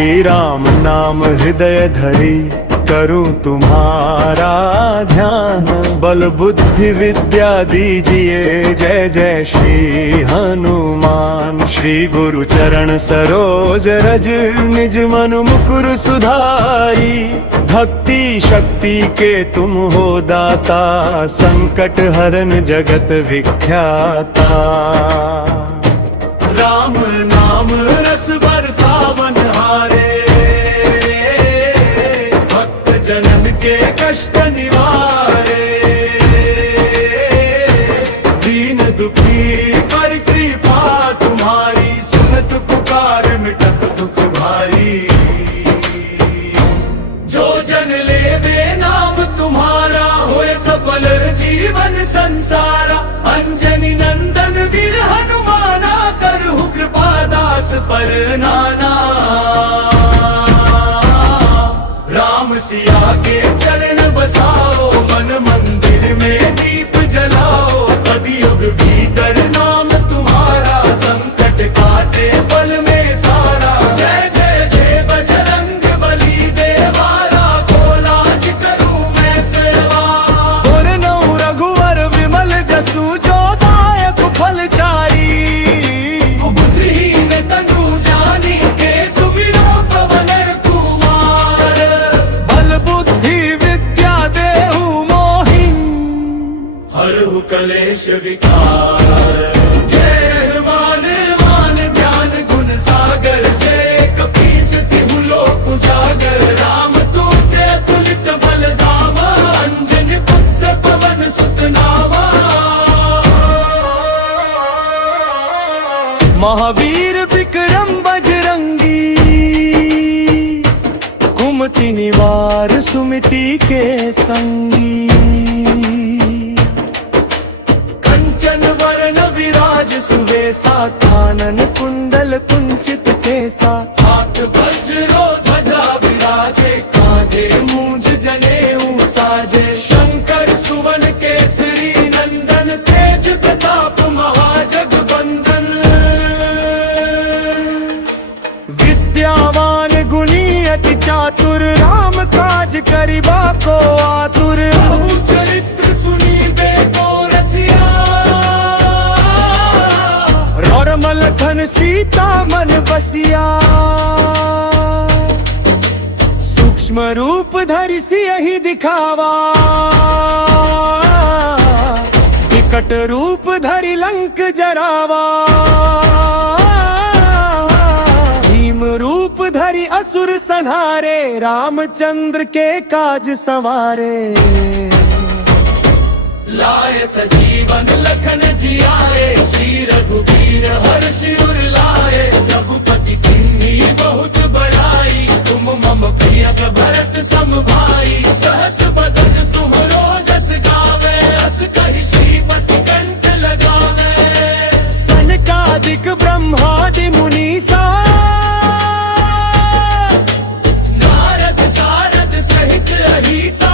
श्री राम नाम हृदय धरी करूं तुम्हारा ध्यान। बल बुद्धि विद्या दीजिए जय जय श्री हनुमान। श्री गुरु चरण सरोज रज निज मन मुकुर सुधारी। भक्ति शक्ति के तुम हो दाता संकट हरन जगत विख्याता। राम नाम रस बरसावन हारे भक्त जनन के कष्ट निवारे। दीन दुखी पर कृपा तुम्हारी सुनत पुकार मिटत दुख भारी। जो जन लेवे नाम तुम्हारा होए सफल जीवन संसारा। अंजनी नंदन वीर हनुमाना करहु कृपा दास पर नाना। राम सिया के चरण बसाओ मन मंदिर में दीप जलाओ। कलयुग भीतर नाम तुम्हारा संकट काटे पल में सारा। जय जय जय बजरंग बली देवारा कोलाज करूं मैं सेवा। और नौ रघुवर विमल जसु जो दायक फल चारी। बुद्धिहीन तनु जानी के सुमिरो पवन कुमार। बल बुद्धि विद्या देहु मोहि हरहु कलेश विकार। जय रहमान मान ज्ञान गुण सागर। जय कपीस तिहु लोक उजागर। राम दूत अतुलित बल धामा। अंजनी पुत्र पवन सुत नामा। महावीर विक्रम बजरंगी कुमति निवार सुमति के संगी। कंचन वरण विराज सुवेसा कानन कुंडल कुंचित केसा। हाथ वज्रो ध्वजा विराजे कांधे मूंज जनेऊ साजे। शंकर सुवन केसरी नंदन तेज प्रताप महाजगबंदन। विद्यावान गुणी अति चातुर राम काज करिबा को आतुर। चरित्र सुनीबे को रसिया राम लखन सीता मन बसिया। सूक्ष्म रूप धरि सियहि दिखावा। विकट रूप धरि लंक जरावा। भीम रूप धरि असुर संहारे। रामचंद्र के काज सवारे। लाए सजीवन लखन जियाए। श्री रघुबीर हर्षि उर लाए। रघुपति किन्हीं बहुत बड़ाई। तुम मम प्रिय भरत सम भाई। सहस बदन तुम्हरो जस गावे। अस कहि श्रीपति कंठ लगावे। सनकादिक ब्रह्मादि मुनीसा। नारद सारद सहित अहिसा।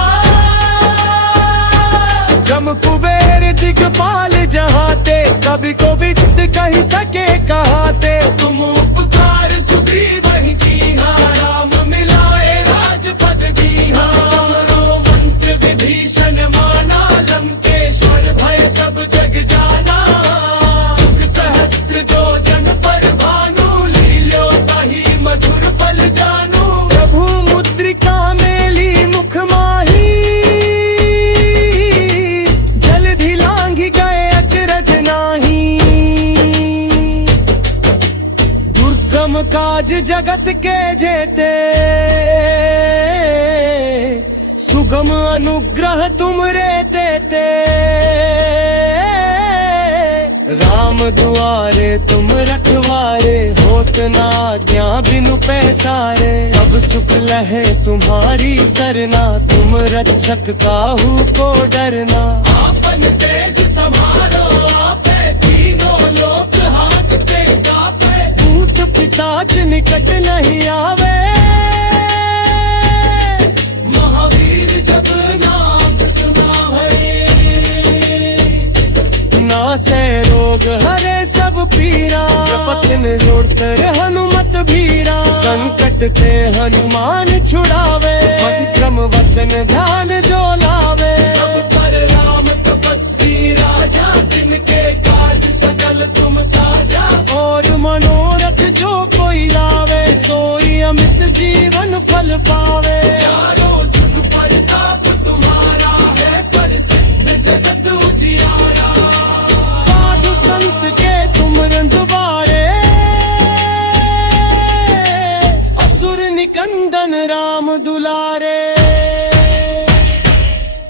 जम कुबेर दिगपाल जहाते। कभी को विद कही सके कहाते। तुम उपकार सुग्रीव ही कीन्हा। राम मिलाए राजपद दीन्हा। तुमरो मंत्र विभीषण माना। लंकेश्वर भय सब जग जाना। जुग सहस्त्र जो जन पर भानु। लील्यो ताहि मधुर फल जानू। प्रभु मुद्रिका मेली मुख माही। जलधि लांघि गए अचरज नाही। दुर्गम काज जगत के जेते। सुगम अनुग्रह तुमरे तेते। राम दुआरे तुम रखवारे। होत न आज्ञा बिनु पैसारे। सब सुख लहे तुम्हारी सरना। तुम रक्षक काहू को डरना। आपन तेज समारो आपे। तीनों लोक हाथ पे कापे। भूत पिशाच निकट नहीं आवे। महावीर जब नाम सुनावे। नासे रोग हरे सब पीरा। जपत निरोधर हनुमत भीरा। संकट ते हनुमान छुड़ावे, क्रम वचन ध्यान जो लावे। सब पर राम तपस्वी राजा, तिनके काज सकल तुम साजा। और मनोरथ जो कोई लावे, सोई अमित जीवन फल पावे। चारों जुग प्रताप तुम्हारा है, प्रसिद्ध जगत उजियारा। साधु संत के तुम रंधबारे, असुर निकंदन राम दुलारे।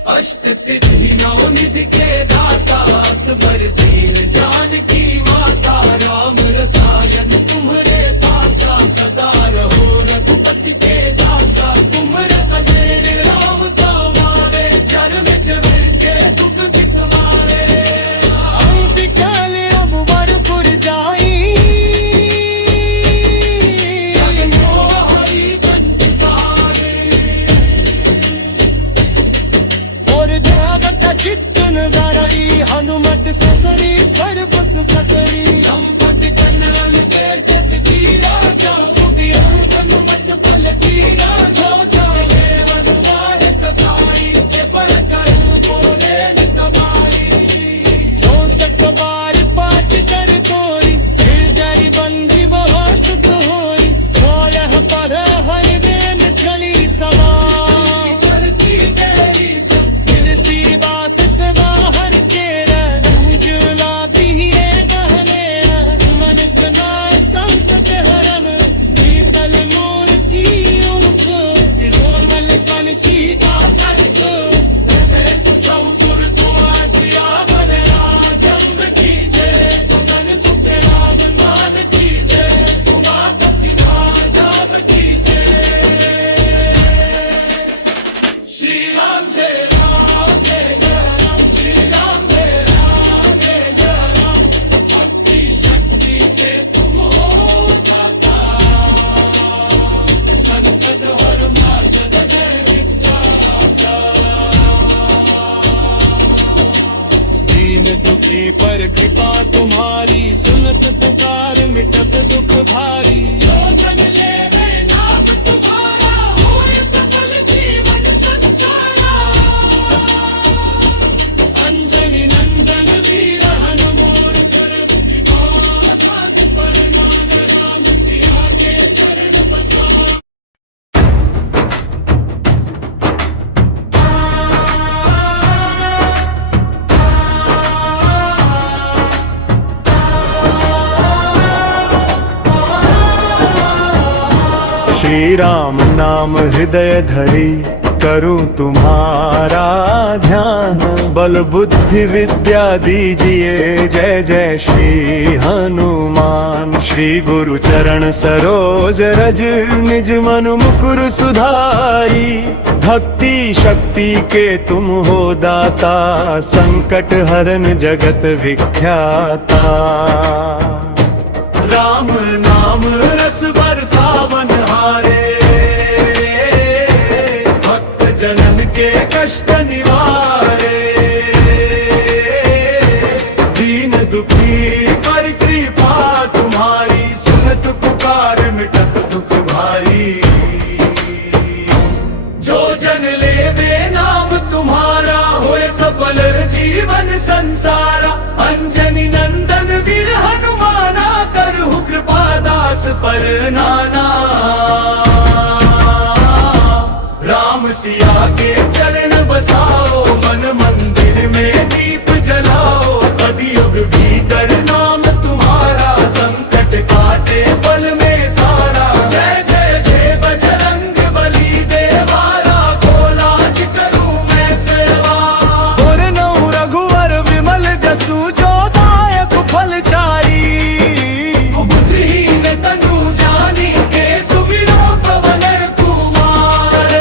अष्ट सिद्धि नौ निधि के दाता, असवर दीन जानकी माता। राम रसायन तुम्हारे पासा, सदा रहो रघुपति के दासा। तुम रथ मेरे राम तुम्हारे, जन्म जन्म के दुख बिसवारे। अंतिकाल अब बरपुर जाई, चित्तन गराई। हनुमत सकड़ी सर्वस कतरी, संपत्ति कन्याल के सतगी राजा। सुधी हनुमत बल की राजा, जाए हनुमान कसाई। जे पर कर बोले नितबारी, जो सत बार पाठ कर कोई। हृदय बंदी वह सुख होई, बोलह पर हर बेन चली सवार। दुखी पर कृपा तुम्हारी, सुनत पुकार मिटत दुख भारी। जो जन लेवे नाम तुम्हारा, होय सफल जीवन संसारा। अंजनी नंदन वीर हनुमान, करब कृपा दास पर मान। राम सिया के चरण बसाए। श्री राम नाम हृदय धरी, करूं तुम्हारा ध्यान। बल बुद्धि विद्या दीजिए, जय जय श्री हनुमान। श्री गुरु चरण सरोज रज, निज मन मुकुर सुधारी। भक्ति शक्ति के तुम हो दाता, संकट हरन जगत विख्याता। राम नाम रस बरसावन हारे, भक्त जनन के कष्ट निवारे। दीन दुखी पर कृपा तुम्हारी, सुनत पुकार मिटत दुख भारी। जो जन लेवे नाम तुम्हारा, होए सफल जीवन संसारा। अंजनी नंदन वीर हनुमाना, करहु कृपा दास पर नाना। राम सिया के चरण बसाओ, मन मंदिर में दीप जलाओ। कलियुग भीतर नाम तुम्हारा, संकट काटे पल में सारा। जय जय जय बजरंग बली देवारा, कोलाज करूं मैं सेवा। और नौ रघुवर विमल जसु, जो दायक फल चारी। बुद्धिहीन तनु जानी के, सुमिरो पवन कुमार।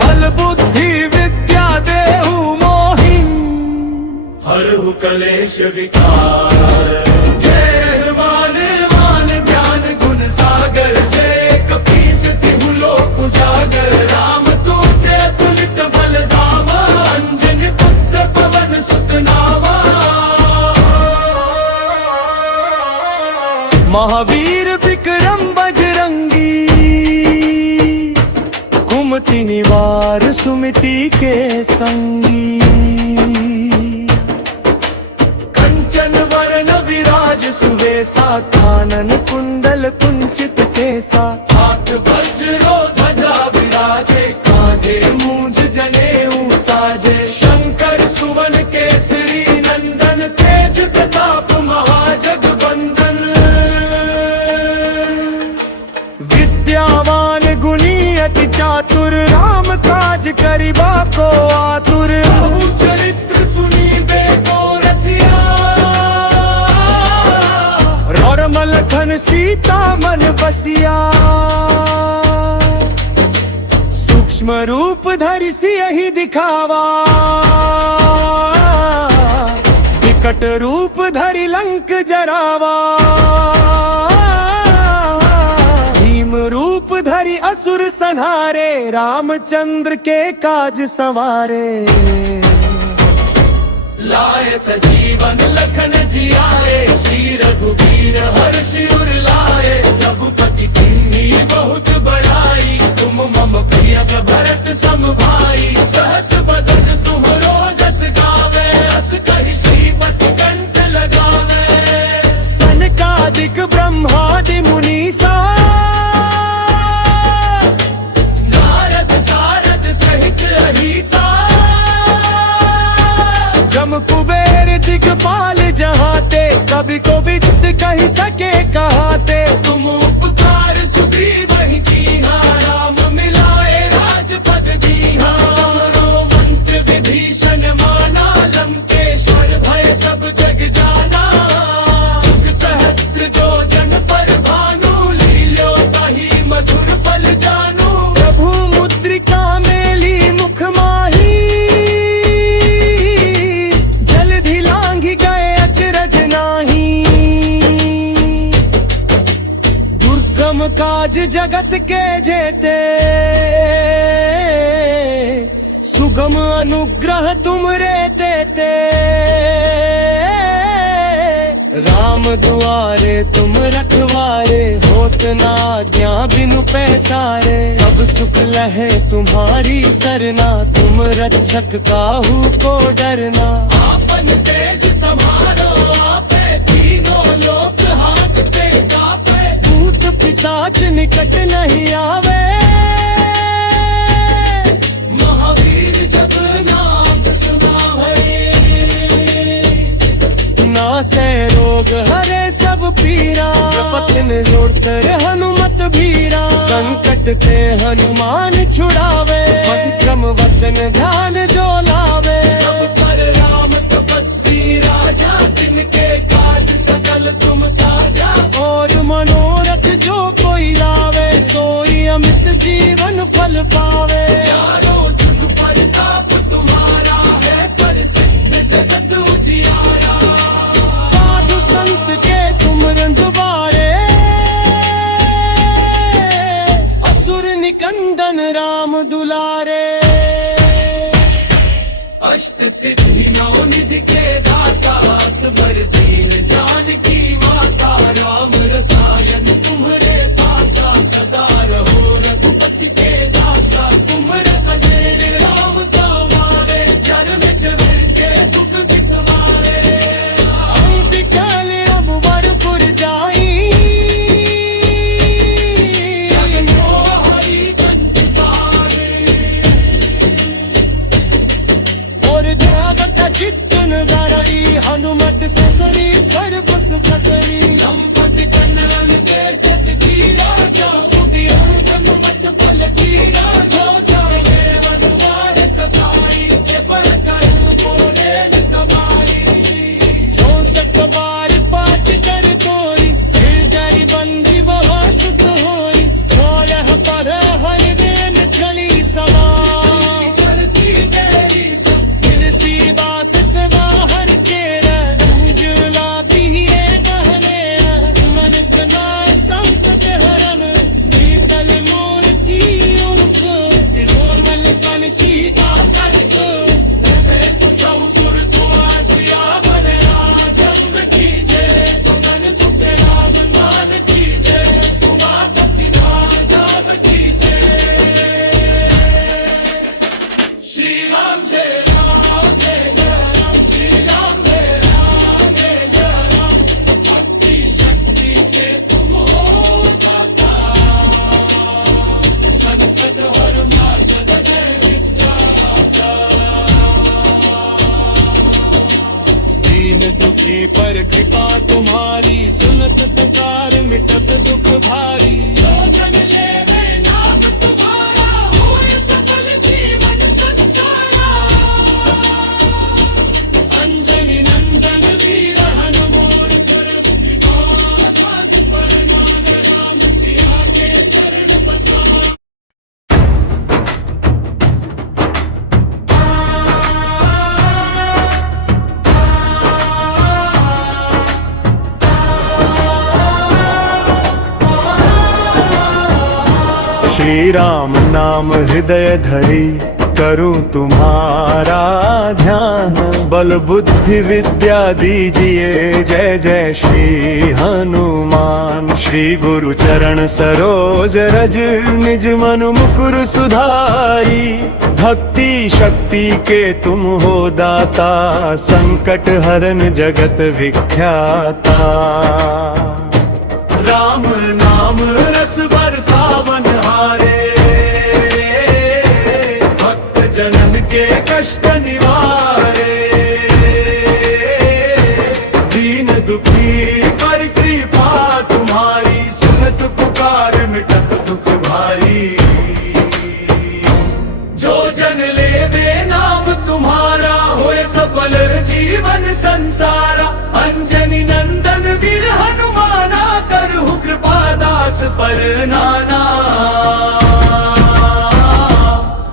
बल बुद्धि विद्या देहु मोहि, हरहु कलेश विकार। जय हनुमान मान ज्ञान गुण सागर, जय कपीस तिहु लोक उजागर। राम दूते तुलित बल धामा, अंजनी पुत्र पवन सुत नामा। महावीर विक्रम बजरंगी, सुमति निवार सुमिति के संगी, कंचन वर्ण विराज सुवेसा, कानन कुंडल कुंचित केसा, हाथ वज्रो ध्वजा विराजे, कांधे मूंज जनेऊ साजे, शंकर सुवन केसरी नंदन, तेज प्रताप महाजगबंदन, विद्यावान गुणी अति चातुर, राम काज करिबा को आतुर, चरित्र सुनीबे को रसिया, और मलखन सीता मन बसिया, सूक्ष्म रूप धरि सियहि दिखावा, विकट रूप धरि लंक जरावा, भीम रूप धरि असुर संहारे, रामचंद्र के काज संवारे, लाए सजीवन लखन जियाए, श्री रघुबीर हर्षि उर लाए, रघुपति कीन्ही बहुत बड़ाई, तुम मम प्रिय भरत सम भाई, सहस बदन तुम्हरो जस गावे, अस कहि श्रीपति कंठ लगावे, सनकादिक ब्रह्मादि मुनीसा, नारद सारद सहित अहिसा, जम कुबेर दिगपाल जहाते, कभी को विद कहि सके कहाते, तुम उपकार सुग्रीव ही कीन्हा, राम मिलाए राजपद दीन्हा, तुमरो मंत्र विभीषण माना, लंकेश्वर भय सब जग जाना, जुग सहस्त्र जो जन पर भानु, लील्यो ताहि मधुर फल जानू, प्रभु मुद्रिका मेली मुख माही, जलधि लांघि गए अचरज नाही, दुर्गम काज जगत के जेते, सुगम अनुग्रह तुमरे तेते, राम दुआरे तुम रखवारे, होत न आज्ञा बिनु पैसारे, सब सुख लहे तुम्हारी सरना, तुम रक्षक काहू को डरना, आपन तेज समारो आपे, तीनों लोक हाथ पे कापे, भूत पिशाच निकट नहीं आवे, महावीर जब नाम सुनावे, नासे रोग हरे सब पीरा, पथिन जोड़तर हनुमत भीरा, संकट ते हनुमान छुड़ावे, मंत्रम वचन ध्यान जो लावे, सब पर राम तपस्वी राजा, तिनके काज सकल तुम साजा, और मनोरथ जो कोई लावे, सोई अमित जीवन फल पावे, चारों जुग परताप तुम्हारा है, प्रसिद्ध जगत उजियारा, साधु संत के तुम रंधबारे, असुर निकंदन राम दुलारे, अष्ट सिद्धि नौ निधि के दाता, असबर दीन जानकी माता, राम रसायन तुम्हारे पासा, सदा रहो रघुपति के दासा, तुम रखने राम तुम्हारे, जन्म जबर के दुख बिसवारे, अंत काल अब वरपुर जाई, जगनो हरि कंठ पावे, और जगत चित्तन धरई, हनुमत सकरी सर्व सुख करी, संपत्ति कल्याण के सतकी, भूमि पर कृपा तुम्हारी, सुनत पुकार मिटत दुख भारी। जो जन लेवे नाम तुम्हारा, होय सफल जीवन संसारा। अंजनी नंदन वीर हनुमान, करब विधान दास परमान। राम सिया के चरण बसावा। श्री राम नाम हृदय धरी, करूं तुम्हारा ध्यान। बल बुद्धि विद्या दीजिए, जय जय श्री हनुमान। श्री गुरु चरण सरोज रज, निज मन मुकुर सुधारी। भक्ति शक्ति के तुम हो दाता, संकट हरन जगत विख्याता। राम नाम रस बरसावन हारे, भक्त जनन के कष्ट निवारे। दीन दुखी पर कृपा तुम्हारी, सुनत पुकार मिटत दुख भारी। जो जन लेवे नाम तुम्हारा, होय सफल जीवन संसारा। अंजनी नंदन वीर हनुमाना, करहु कृपा दास पर नाना।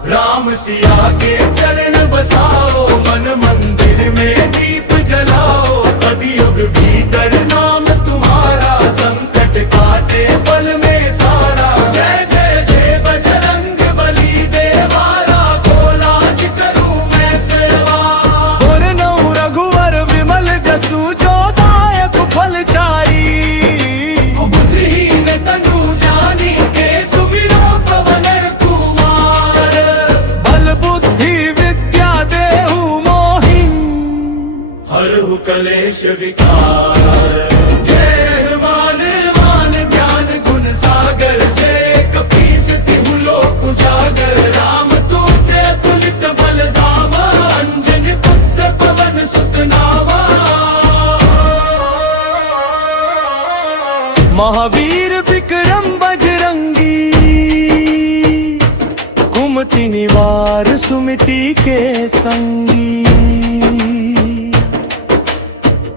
राम सिया के चरण बसाओ, मन मंदिर में दीप जलाओ। कलयुग भीतर नाम तुम्हारा, संकट काटे पल में सारा। जय जय जय बजरंग बली देवारा, कोलाज करूं मैं सेवा। और नौ रघुवर विमल जसु, जो दायक फल चारी। बुद्धिहीन तनु जानी के, सुमिरो पवन कुमार। बल बुद्धि विद्या देहु मोहि, हरहु कलेश विकार। जय हनुमान मान ज्ञान गुण सागर, जय कपीस तिहु लोक उजागर। राम दूते तुलित बल धामा, अंजनी पुत्र पवन सुत नामा। महावीर विक्रम बजरंगी, कुमति निवार सुमिति के संगी।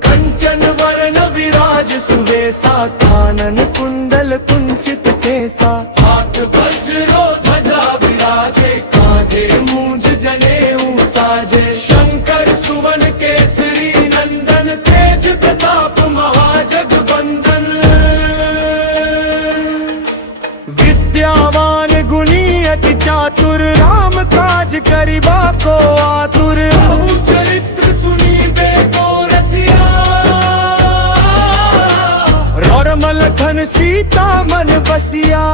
कंचन वरण विराज सुवेसा, कानन कुंडल कुंचित केसा। हाथ वज्रो ध्वजा विराजे, कांधे मूंज जनेऊ साजे। शंकर सुवन केसरी नंदन, तेज प्रताप महाजगबंदन। विद्यावान गुणी अति चातुर, राम काज करिबा को आतुर। बहु चरित्र सुनीबे को रसिया, राम लखन सीता मन बसिया।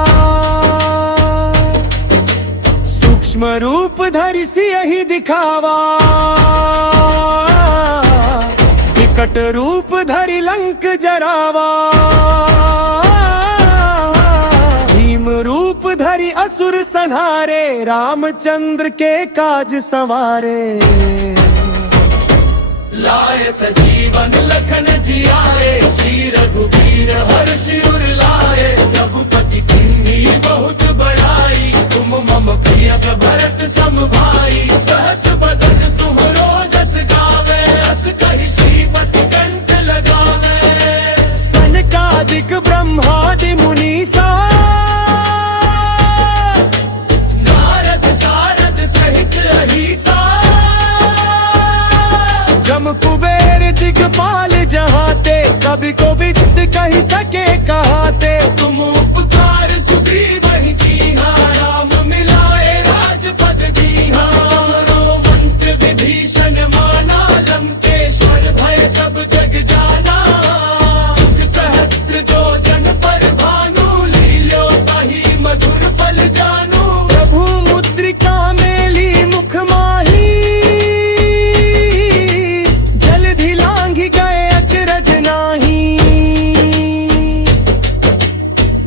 सूक्ष्म रूप धरि सियहि दिखावा, विकट रूप धरि लंक जरावा। भीम रूप धरि असुर संहारे, रामचंद्र के काज सवारे। लाए सजीवन लखन जियाए, श्री रघुबीर हर्षि उर लाए। रघुपति कीन्ही बहुत बड़ाई, तुम मम प्रिय भरत सम भाई। सहस बदन तुम्हरो जस गावे, अस कहि श्रीपति कंठ लगावे। सनकादिक ब्रह्मादि मुनीसा, नारद सारद सहित अहिसा। जम कुबेर दिगपाल जहाते, कभी को भी कही सके कहाते। तुम उपकार सुग्रीव ही कीन्हा, राम मिलाए राजपद दीन्हा। रो मंत्र विभीषण माना, लंकेश्वर भय सब जग जाना। जुग सहस्त्र जो जन पर भानु, लील्यो ताहि मधुर फल जानू। प्रभु मुद्रिका मेली मुख माही, जलधि लांघि गए अचरज नाही।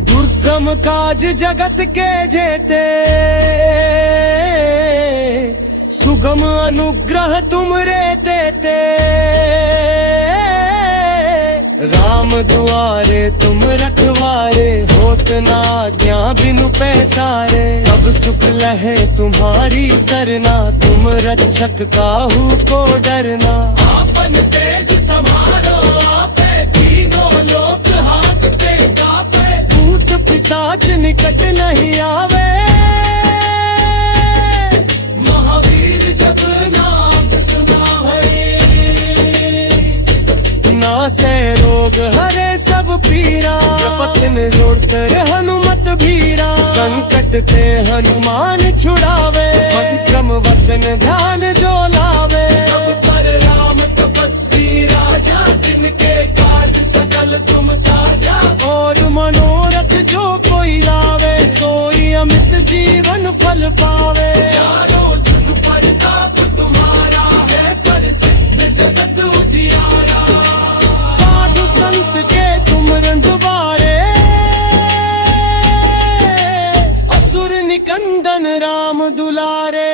दुर्गम काज जगत के जेते, सुगम अनुग्रह तुम रे तेते। दुआरे तुम रखवारे, होत ना आज्ञा बिनु पैसारे। सब सुख लहे तुम्हारी सरना, तुम रक्षक काहू को डरना। आपन तेज संभालो आपे, तीनों लोक हाकते कापे। भूत पिशाच निकट नहीं आवे, महावीर जब नाम सुनावे। नासे रोग हरे सब पीरा, जपत निरोधर हनुमत भीरा। संकट ते हनुमान छुड़ावे, मन क्रम वचन ध्यान जो लावे। सब पर राम तपस्वी राजा, जिनके काज सकल तुम साजा। और मनोरथ जो कोई लावे, सोई अमित जीवन फल पावे। चारों जुग प्रताप तुम्हारा है, प्रसिद्ध जगत उजियारा। साधु संत के तुम रंधबारे, असुर निकंदन राम दुलारे।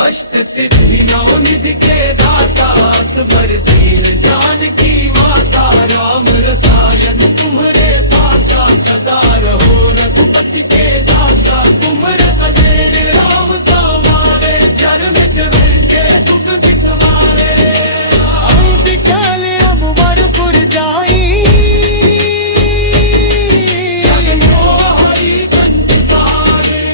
अष्ट सिद्धि नौ निधि के दाता, असवर दीन जानकी माता। राम रसायन तुम्हारे पासा, सदा रहो रघुपति के दासा। तुम रतन राम तुम्हारे, चरण चरण के दुख बिसवारे। अंबिकाल अमरपुर जाई, जग मोहरी कंठ तारे।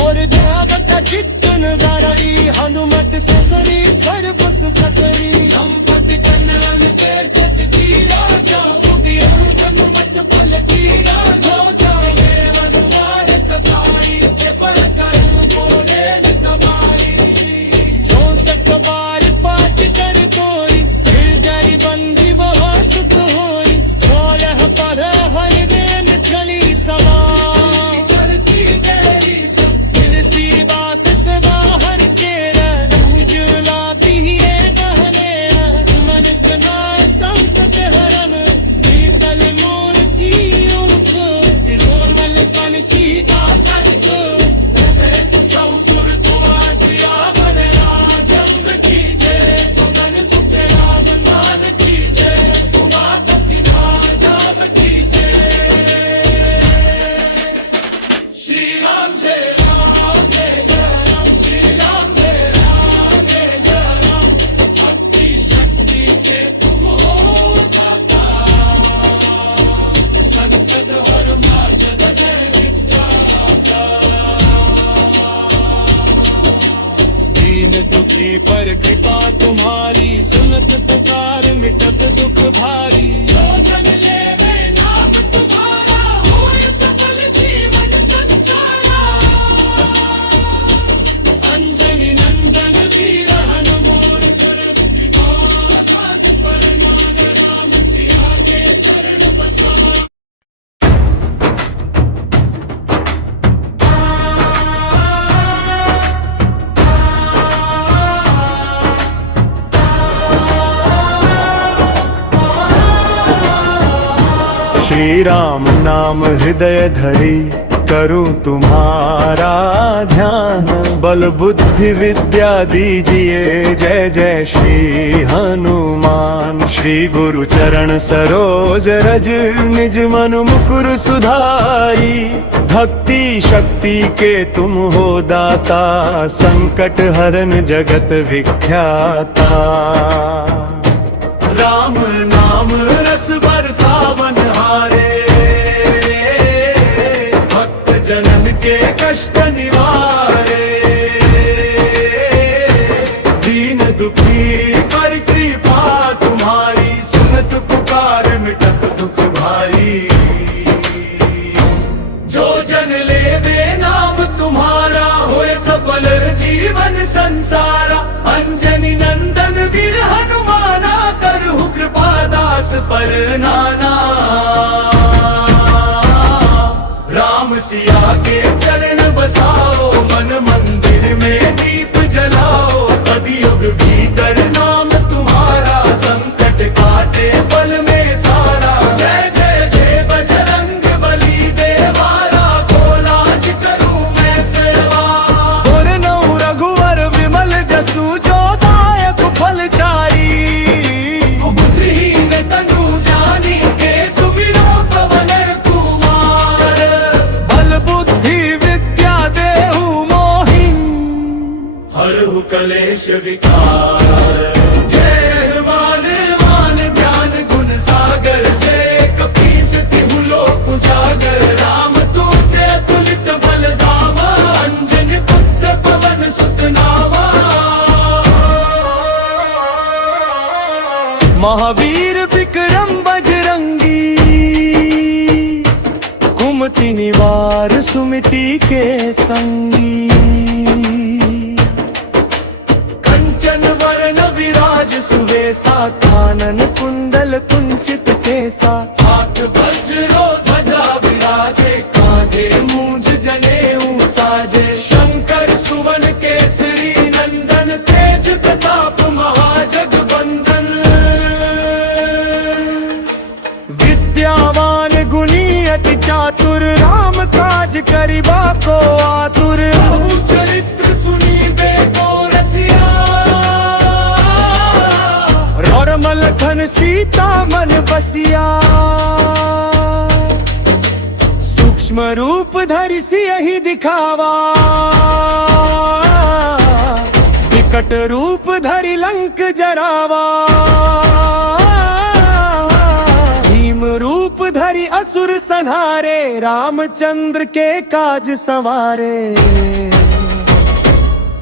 और देवत चित्तन धरई, हनुमत सकरी सर्व सुख करी। संपत्ति कल्याण के सत की राजा, सुधि हनुमत बल की राजा। जाए हनुमान कसाई, पर कर बोले न कमाई। जो सत बार पाठ कर कोई, हृदय बंदी वो सुख होई। जो यह पर हर दिन चली सवार, सरती देरी सब तुलसी बास से बाहर के गूंज लाती है कहने। मन तना संकट हरन, नीतल मूर्ति उर्फ। तिरुमल पन सीता सर्ग, कुशव सुर तो आश्रिया बन। राजम कीजे तुमन सुख राम मान कीजे, उमात की धाम कीजे। श्री राम जय राम जय राम, श्री राम जय राम जय राम। भक्ति शक्ति के तुम हो दाता, संकट हर मार्ग विद्याता। दीन दुखी पर कृपा तुम्हारी, सुनत पुकार मिटत दुख भारी। जो जन लेवे नाम तुम्हारा, होय सफल जीवन संसारा। अंजनी नंदन वीर हनुमान, कर विद्यास परमान। राम सिया के चरण बसाया। श्री राम नाम हृदय धरी, करूं तुम्हारा ध्यान। बल बुद्धि विद्या दीजिए, जय जय श्री हनुमान। श्री गुरु चरण सरोज रज, निज मन मुकुर सुधाई। भक्ति शक्ति के तुम हो दाता, संकट हरन जगत विख्याता। राम नाम रस बरसावन हारे, भक्त जनन के कष्ट निवारे। दीन दुखी पर कृपा तुम्हारी, सुनत पुकार मिटत दुख भारी। जो जन लेवे नाम तुम्हारा, होए सफल जीवन संसारा। अंजनी नंदन वीर हनुमाना, करहु कृपा दास पर नाना। राम सिया के चरण बसाओ, मन मंदिर में दीप जलाओ। कलयुग भीतर नाम तुम्हारा, संकट काटे पल में सारा। जय जय जय बजरंग बली देवारा, खोलाज करूं मैं सेवा। और नौ रघुवर विमल जसु, जो दायक फल चारा। कलेश विकार। जय हनुमान मान ज्ञान गुण सागर, जय कपीस तिहु लोक उजागर। राम दूत अतुलित बल धामा, अंजनी पुत्र पवन सुत नामा। महावीर विक्रम बजरंगी, कुमति निवार सुमति के संगी। कंचन वरण विराज सुवेसा, कानन कुंडल कुंचित केसा। हाथ वज्रो ध्वजा विराजे, कांधे मूंज जनेऊ साजे। शंकर सुवन केसरी नंदन, तेज प्रताप महाजगबंदन। विद्यावान गुणी अति चातुर, राम काज करिबा को आतुर। चरित्र सुनीबे को रसिया, रमल लखन सीता मन बसिया। सूक्ष्म रूप धरि सियहि दिखावा, विकट रूप धरि लंक जरावा। भीम रूप धरि असुर संहारे, रामचंद्र के काज सवारे।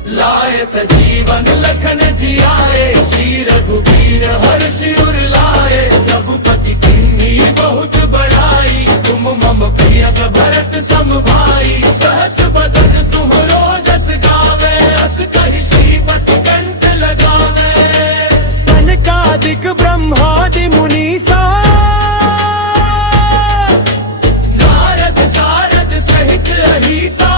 लाए सजीवन लखन जियाए, श्री रघुबीर हर्षि उर लाए। रघुपति कीन्ही बहुत बड़ाई, तुम मम प्रिय भरत सम भाई। सहस बदन तुम्हरो जस गावे, अस कहि श्रीपति कंठ लगावे। सनकादिक ब्रह्मादि मुनीसा, नारद सारद सहित अहिसा।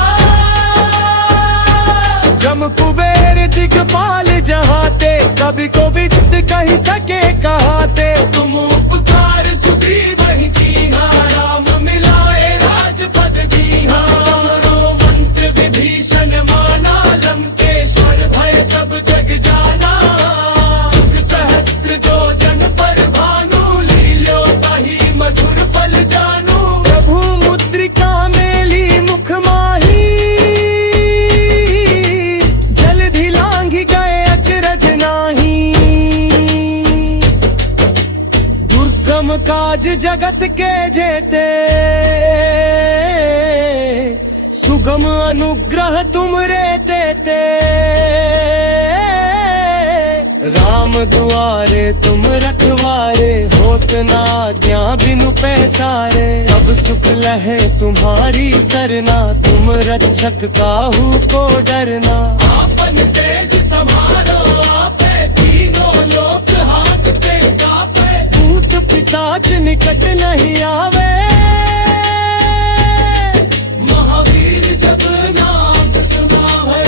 जम कुबेर दिगपाल जहाते, कभी को भी कही सके कहाते। तुम उपकार सुग्रीवहि कीन्हा, राम मिलाए राजपद दीन्हा। तुमरो मंत्र विभीषण माना, लंकेश्वर भय सब जग जाना। जुग सहस्त्र जो जन पर भानु, लील्यो ताहि मधुर फल जानू। प्रभु मुद्रिका मेली मुख माही, काज जगत के जेते, सुगम अनुग्रह तुम रे तेते। राम दुआरे तुम रखवारे, होत ना आज्ञा बिनु पैसारे। सब सुख लहे तुम्हारी सरना, तुम रक्षक काहू को डरना। आपन तेज समारो आपे, तीनों लोक हाथ पे कापे। भूत पिशाच निकट नहीं आवे, महावीर जब नाम सुनावे।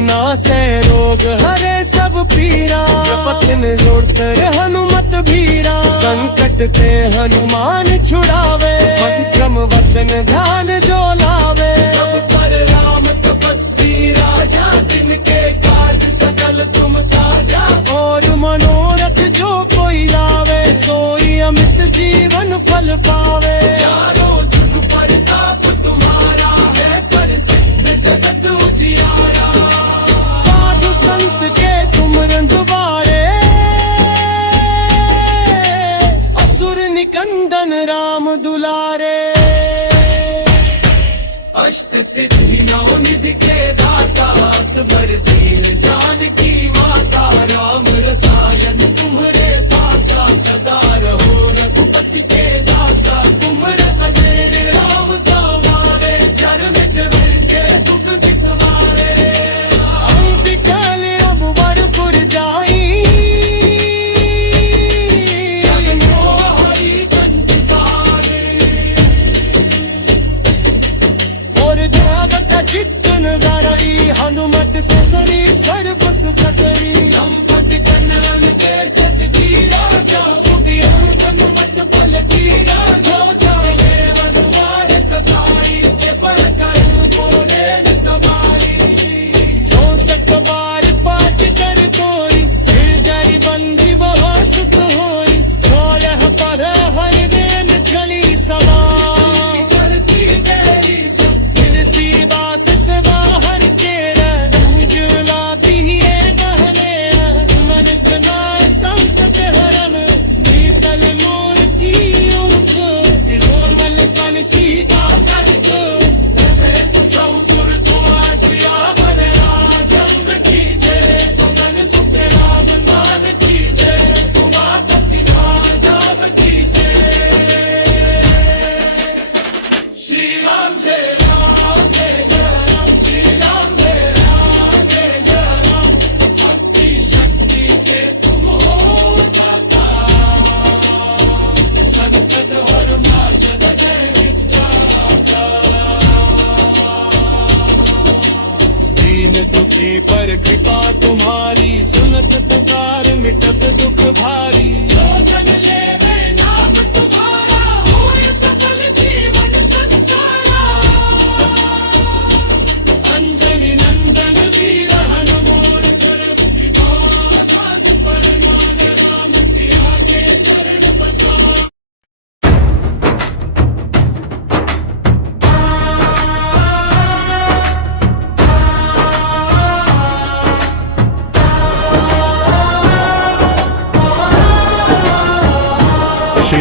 नासे रोग हरे सब पीरा, पतिन जोड़ते हनुमत भीरा। संकट ते हनुमान छुड़ावे, मंत्रम वचन ध्यान जो लावे। सब पर राम तपस्वी राजा, तिनके काज सकल तुम साजा। और मनोरथ जो कोई लावे, सोई अमित जीवन फल पावे। चारों जुग प्रताप तुम्हारा है, प्रसिद्ध जगत उजियारा। साधु संत के तुम रंगवारे, असुर निकंदन राम दुलारे। अष्ट सिद्धि नौ निधि के दाता, असवर दीन जानकी माता। राम रसायन तुम्हारे पासा, सदा रहो रघुपति के दासा। तुम रथ मेरे राम तुम्हारे, जन्म जन्म के दुख बिसवारे। अंबिकाल अब वरपुर जाई, जग मोहि कंठ कारे। और देवता जितन गराई, हनुमत से बड़ी सर्व सुख करी। संपत्ति कल्याण के सतवीर,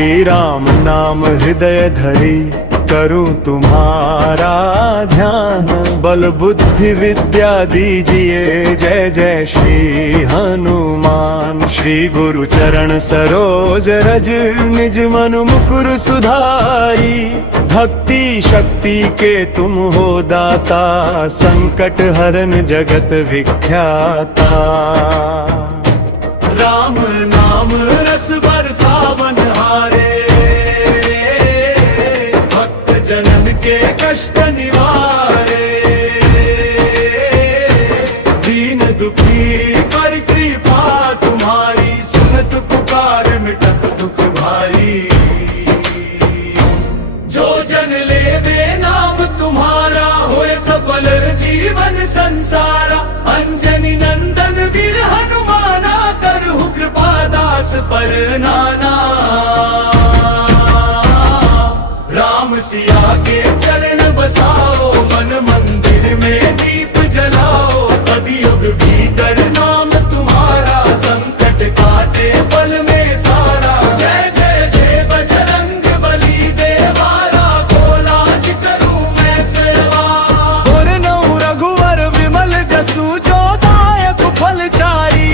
श्री राम नाम हृदय धरी करूं तुम्हारा ध्यान। बल बुद्धि विद्या दीजिए जय जय श्री हनुमान। श्री गुरु चरण सरोज रज निज मन मुकुर सुधारी। भक्ति शक्ति के तुम हो दाता संकट हरन जगत विख्याता। राम नाम रस बरसावन हारे भक्त जनन के कष्ट निवारे। दीन दुखी पर कृपा तुम्हारी सुनत पुकार मिटत दुख भारी। जो जन लेवे नाम तुम्हारा होए सफल जीवन संसारा। अंजनी नंदन वीर हनुमाना करहु कृपा दास पर नाना। राम सिया के चरण बसाओ मन मंदिर में दीप जलाओ। कलयुग भीतर नाम तुम्हारा संकट काटे पल में सारा। जय जय जय बजरंग बली देवारा कोलाज करूं मैं सेवा। और नौ रघुवर विमल जसु जो दायक फल चारी।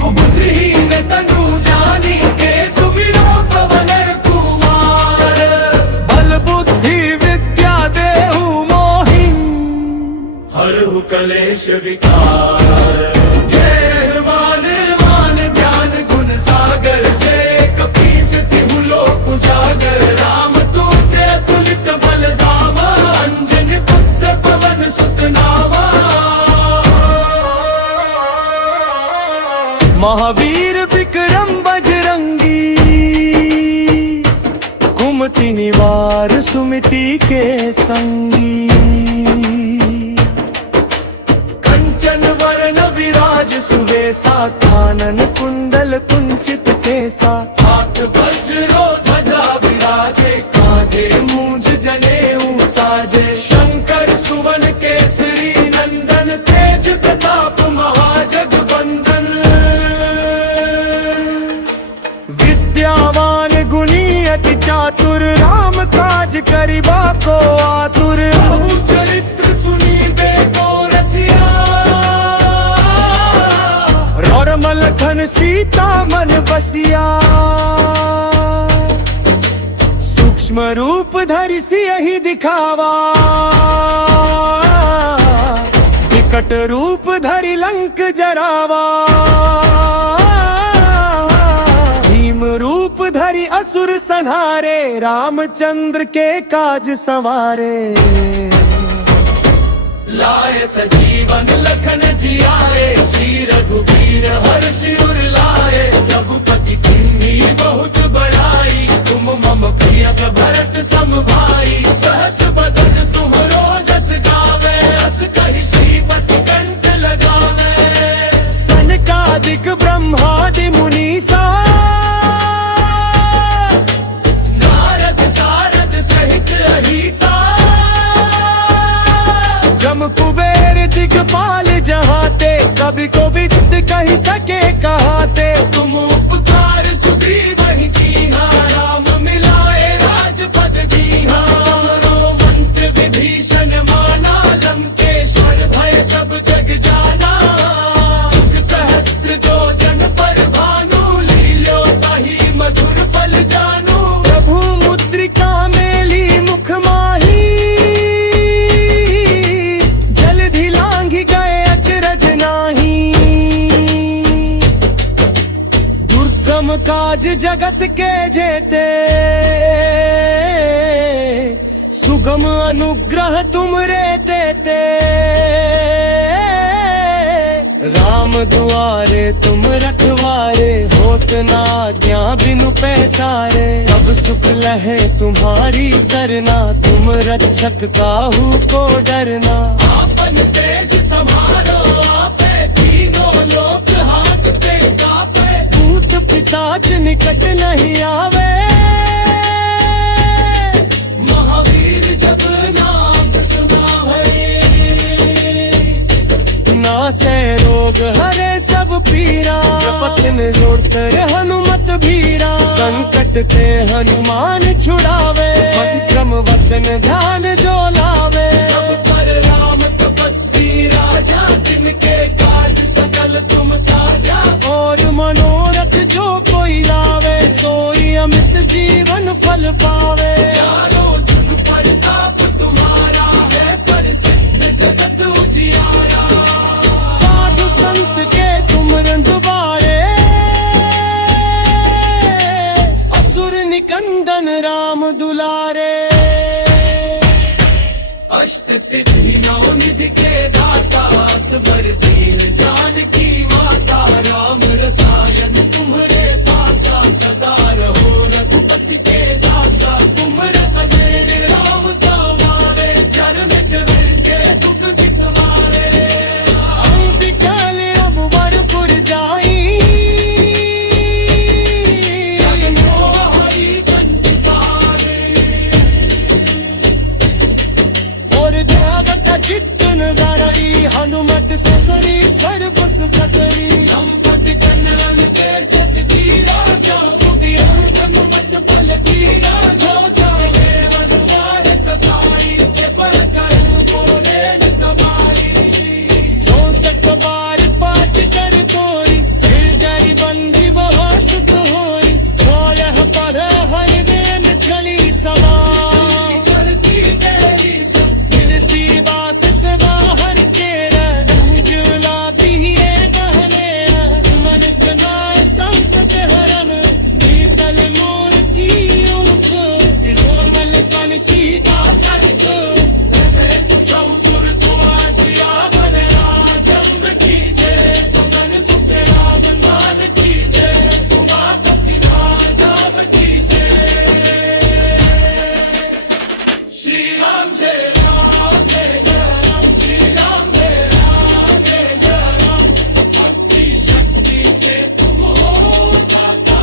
बुद्धिहीन तनु जानी के सुमिरो पवन कुमार। बल बुद्धि विद्या देहु मोहि हरहु कलेश विकार। जय हनुमान मान ज्ञान गुण सागर। जय कपीस तिहु लोक उजागर। राम दूत अतुलित बल धामा। अंजनी पुत्र पवन सुत नामा। महावीर विक्रम बजरंगी कुमति निवार सुमति के संगी। कंचन वरण विराज सुवेसा कानन कुंडल कुंचित केसा। हाथ वज्रो ध्वजा विराजे कांधे मूंज जनेऊ साजे। शंकर सुवन केसरी नंदन तेज प्रताप महाजगबंदन। विद्यावान गुणी अति चातुर राम काज करिबा को आतुर। चरित्र सुनीबे को रसिया और मलखन सीता मन बसिया। सूक्ष्म रूप धरि सियहि दिखावा। विकट रूप धरि लंक जरावा। भीम रूप धरि असुर संहारे। रामचंद्र के काज सवारे। लाए सजीवन लखन जियाए। श्री रघुबीर हर्षि उर लाए। रघुपति किन्हीं बहुत बड़ाई। तुम मम प्रिय भरत सम भाई। सहस बदन तुम्हरो जस गावे। अस कहि श्रीपति कंठ लगावे। सनकादिक ब्रह्मादि मुनीसा। नारद सारद सहित अहिसा। जम कुबेर दिगपाल जहाते। कभी को विद कही सके कहाते। तुम उपकार सुग्रीव ही कीन्हा। राम मिलाए राजपद दीन्हा। तुमरो मंत्र विभीषण माना। लंकेश्वर भय सब जग जाना। जुग सहस्त्र जो जन पर भानु। लील्यो ताहि मधुर फल जानू। प्रभु मुद्रिका मेली मुख माही। काज जगत के जेते। सुगम अनुग्रह तुम रे तेते। राम दुआरे तुम रखवारे। होत ना आज्ञा बिनु पैसारे। सब सुख लहे तुम्हारी सरना। तुम रक्षक काहू को डरना। आपन तेज समारो आपे। तीनों लोक हाथ पे कापे। भूत पिशाच निकट नहीं आवे। महावीर जब नाम सुनावे। नासे रोग हरे सब पीरा। जपत निरोधर हनुमत भीरा। संकट ते हनुमान छुड़ावे, क्रम वचन ध्यान जो लावे। सब पर राम तपस्वी राजा, जिनके काज सकल तुम साजा। और मनोरथ जो कोई लावे, सोई अमित जीवन फल पावे। चारों जुग प्रताप तुम्हारा है, प्रसिद्ध जगत उजियारा। साधु संत के तुम रंधुबारे, असुर निकंदन राम दुलारे। अष्ट सिद्धि नौ निधि के दाता, असवर दीन जानकी माता। राम रसायन तुम्हारे पासा, सदा रहो रघुपति के दासा। तुम रथ मेरे राम का मारे, जन्म जन्म के दुख बिसवारे। अंबिकाल अब वरपुर जाई, चित्तन गरई हनुमत सकड़ी सर्वस प्रकरी। संपत्ति कल्याण के सतती राजा, सुधि हनुमत बल की राजा। जाए अनुवार कसाई, पर कर बोले नितबारी। 64 बार पाठ कर कोई, फिर जाई बंदी वह सुख होई। सोलह पर हर बेन खली सवा, सीता सहित ससुर तो आसिया बलरा। जन्म कीजे तुमन सुख राम मान कीजे, तुमा कति धाम कीजे। श्री राम जय राम जय राम, श्री राम जय राम जय राम। भक्ति शक्ति के तुम हो दाता,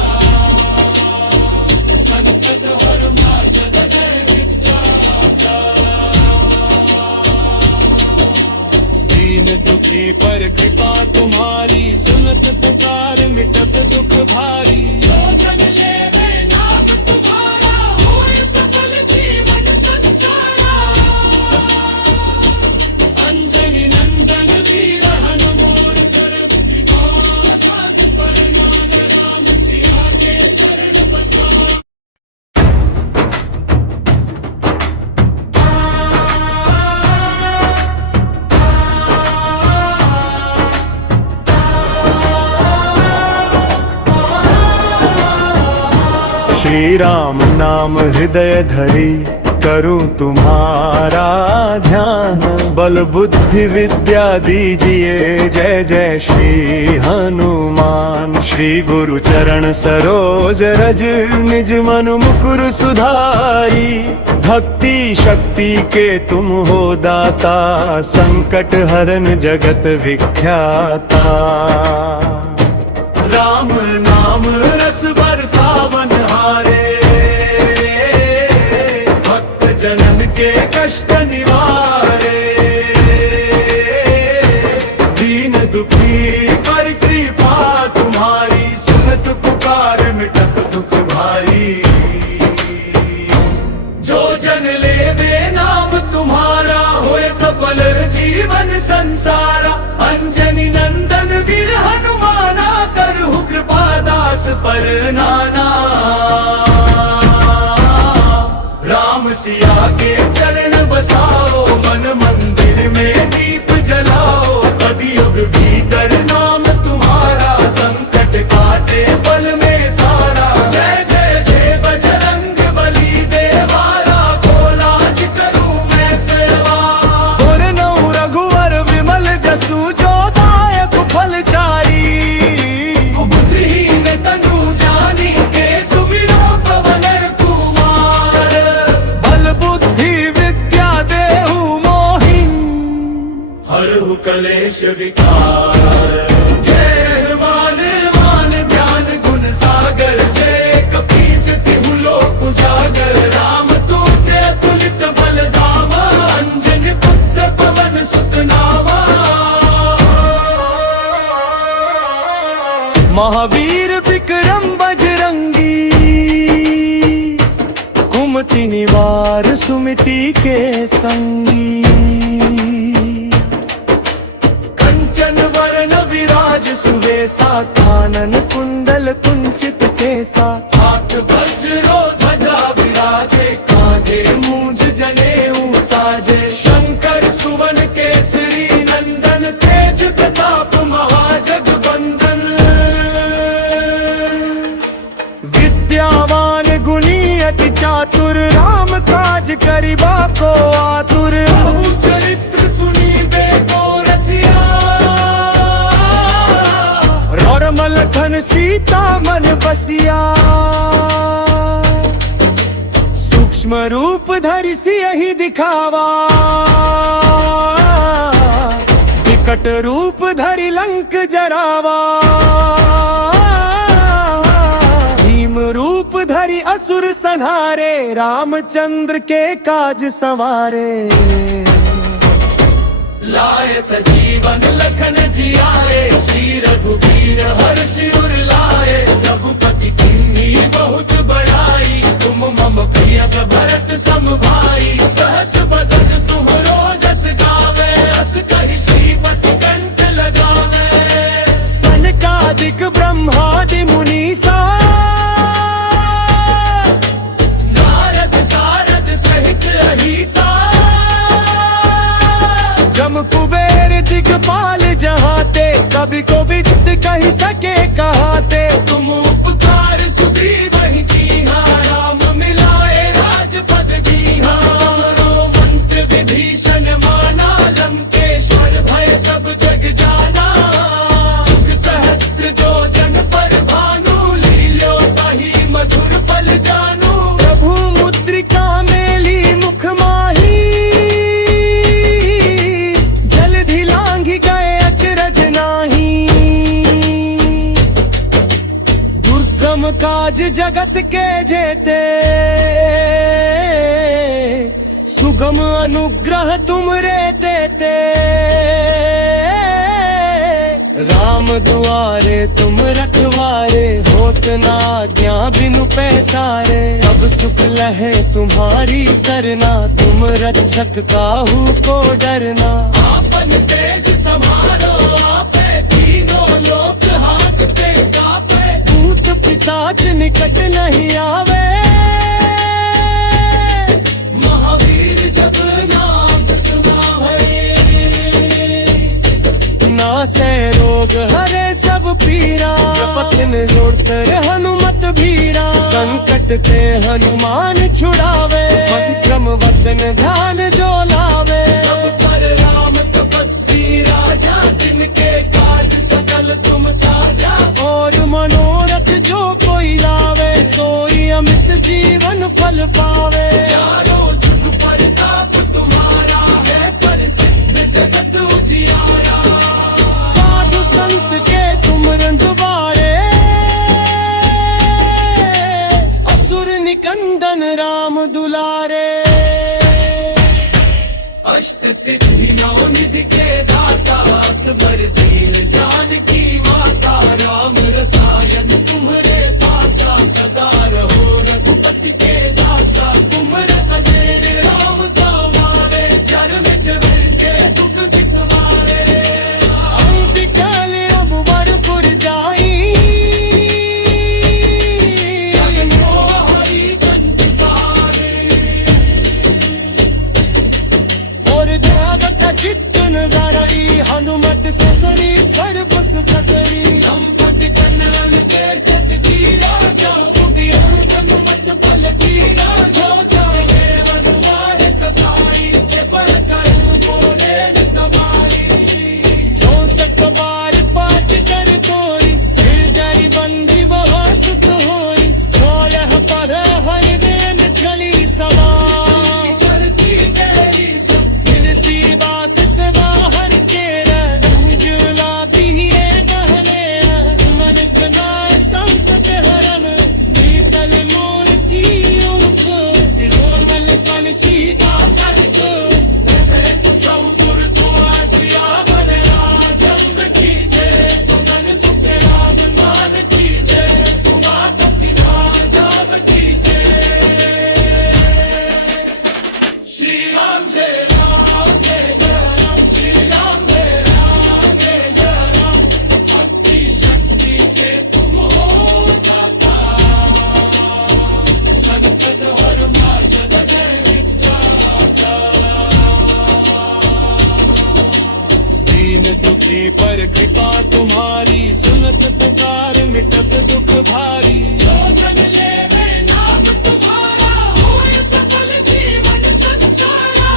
संकट हर मार्ग दुखी पर कृपा तुम्हारी। सुनत पुकार मिटत दुख भारी। जो जन लेवे नाम तुम्हारा, होए सफल जीवन संसारा। अंजनी नंदन वीर हनुमान, करब विमान दास परमान। राम सिया के चरण बसावा। श्री राम नाम हृदय धरी, करूं तुम्हारा ध्यान। बल बुद्धि विद्या दीजिए, जय जय श्री हनुमान। श्री गुरु चरण सरोज रज, निज मन मुकुर सुधारी। भक्ति शक्ति के तुम हो दाता, संकट हरन जगत विख्याता। राम नाम रस बरसावन हारे, भक्त जनन के कष्ट निवारे। दीन दुखी पर कृपा तुम्हारी, सुनत पुकार मिटत दुख भारी। जो जन लेवे नाम तुम्हारा, होए सफल जीवन संसारा। अंजनी नंदन वीर हनुमाना, करहु कृपा दास पर नाना। राम सिया के चरण बसाओ, मन मंदिर में दीप जलाओ। कलियुग भीतर नाम तुम्हारा, संकट काटे पल में सारा। जय जय जय बजरंग बली देवारा, कोलाज करूं मैं सेवा। और नौ रघुवर विमल जसु, जो दायक फल चारी। बुद्धिहीन तनु जानी के, सुमिरो पवन कुमार। बल बुद्धि विद्या देहु मोहि, हरहु कलेश विकार। जय हनुमान मान ज्ञान गुण सागर, जय कपीस तिहु लोक उजागर। राम दूते तुलित बल धामा, अंजनी पुत्र पवन सुत नामा। महावीर विक्रम बजरंगी, सुमति निवार सुमिति के संगी कंचन वर्ण विराज सुवेसा कानन कुंडल कुंचित केसा हाथ वज्रो ध्वजा विराजे कांधे मूंज जनेऊ साजे शंकर सुवन केसरी नंदन तेज प्रताप महाजगबंदन विद्यावान गुणी अति चातुर राम काज करिबा को आतुर चरित्र सुनीबे को रसिया रौरमल धन सीता मन बसिया सूक्ष्म रूप धरि सियहि दिखावा विकट रूप धरि लंक जरावा भीम रूप धरि असुर संहारे रामचंद्र के काज सवारे लाए सजीवन लखन जियाए श्री रघुबीर हर्षि उर लाए रघुपति किन्नी बहुत बड़ाई तुम मम प्रिय भरत सम भाई सहस बदन तुम्हरो जस गावे अस कहि श्रीपति कंठ लगावे सनकादिक ब्रह्मादि मुनीसा नारद सारद सहित अहिसा जम कुबेर दिगपाल जहाते कभी को भी कही सके कहाते तुम उपकार सुग्रीव ही कीन्हा राम मिलाए राजपद दीन्हा तुमरो मंत्र विभीषण माना लंकेश्वर भय सब जग जाना जुग सहस्त्र जो जन पर भानु लील्यो ताहि मधुर फल जानू प्रभु मुद्रिका मेली मुख माही काज जगत के जेते सुगम अनुग्रह तुम रे देते राम दुआरे तुम रखवारे होत ना आज्ञा बिनु पैसारे सब सुख लहे तुम्हारी सरना तुम रक्षक काहू को डरना आपन तेज समारो आपे तीनों लोक हाथ पे कापे भूत पिशाच निकट नहीं आवे महावीर जब नाम सुनावे नासे रोग हरे सब पीरा पथिन जोड़तर हनुमत भीरा संकट ते हनुमान छुड़ावे मंत्रम वचन ध्यान जो लावे सब पर राम तपस्वी राजा जिनके काज सकल तुम साजा और मनोरथ जो कोई लावे सोई अमित जीवन फल पावे चारों जुग प्रताप तुम्हारा है प्रसिद्ध जगत उजियारा साधु संत के तुम रंधुबारे असुर निकंदन राम दुलारे अष्ट सिद्धि नौ निधि के दाता असबर दीन जानकी माता राम रसायन तुम्हारे पासा सदा रहो रघुपति के दासा तुम रतनेर राम तुम्हारे जन्म जवर के दुख बिसवारे अंबिकाल अब वरपुर जाई जगनो हरि कंठकारे और देवता जितन धरई हनुमत सकरी सर जी पर कृपा तुम्हारी, सुनत पुकार मिटत दुख भारी। जो जन लेवे नाम तुम्हारा, होय सफल जीवन संसारा।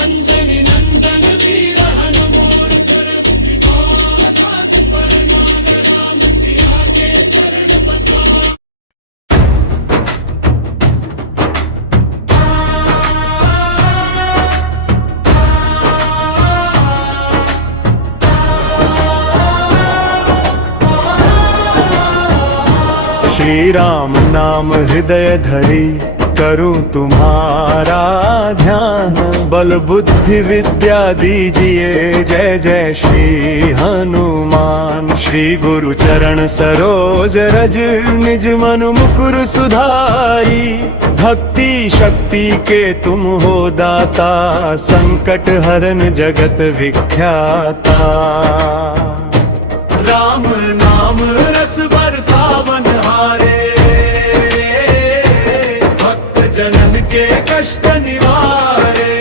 अंजनी नंदन वीर हनुमान करब कृपा, दास पर मान राम सिया के चरण बसावा। श्री राम नाम हृदय धरी, करूं तुम्हारा ध्यान। बल बुद्धि विद्या दीजिए, जय जय श्री हनुमान। श्री गुरु चरण सरोज रज, निज मन मुकुर सुधारी। भक्ति शक्ति के तुम हो दाता, संकट हरन जगत विख्याता। राम नाम रस बरसावन हारे, भक्त जनन के कष्ट निवारे।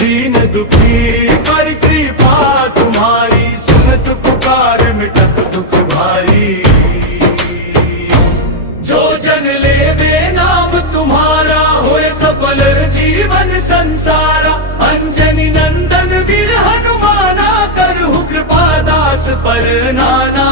दीन दुखी पर कृपा तुम्हारी, सुनत पुकार मिटत दुख भारी। जो जन लेवे नाम तुम्हारा, होय सफल जीवन संसारा। अंजनी नंदन वीर हनुमाना, करहु कृपा दास पर नाना।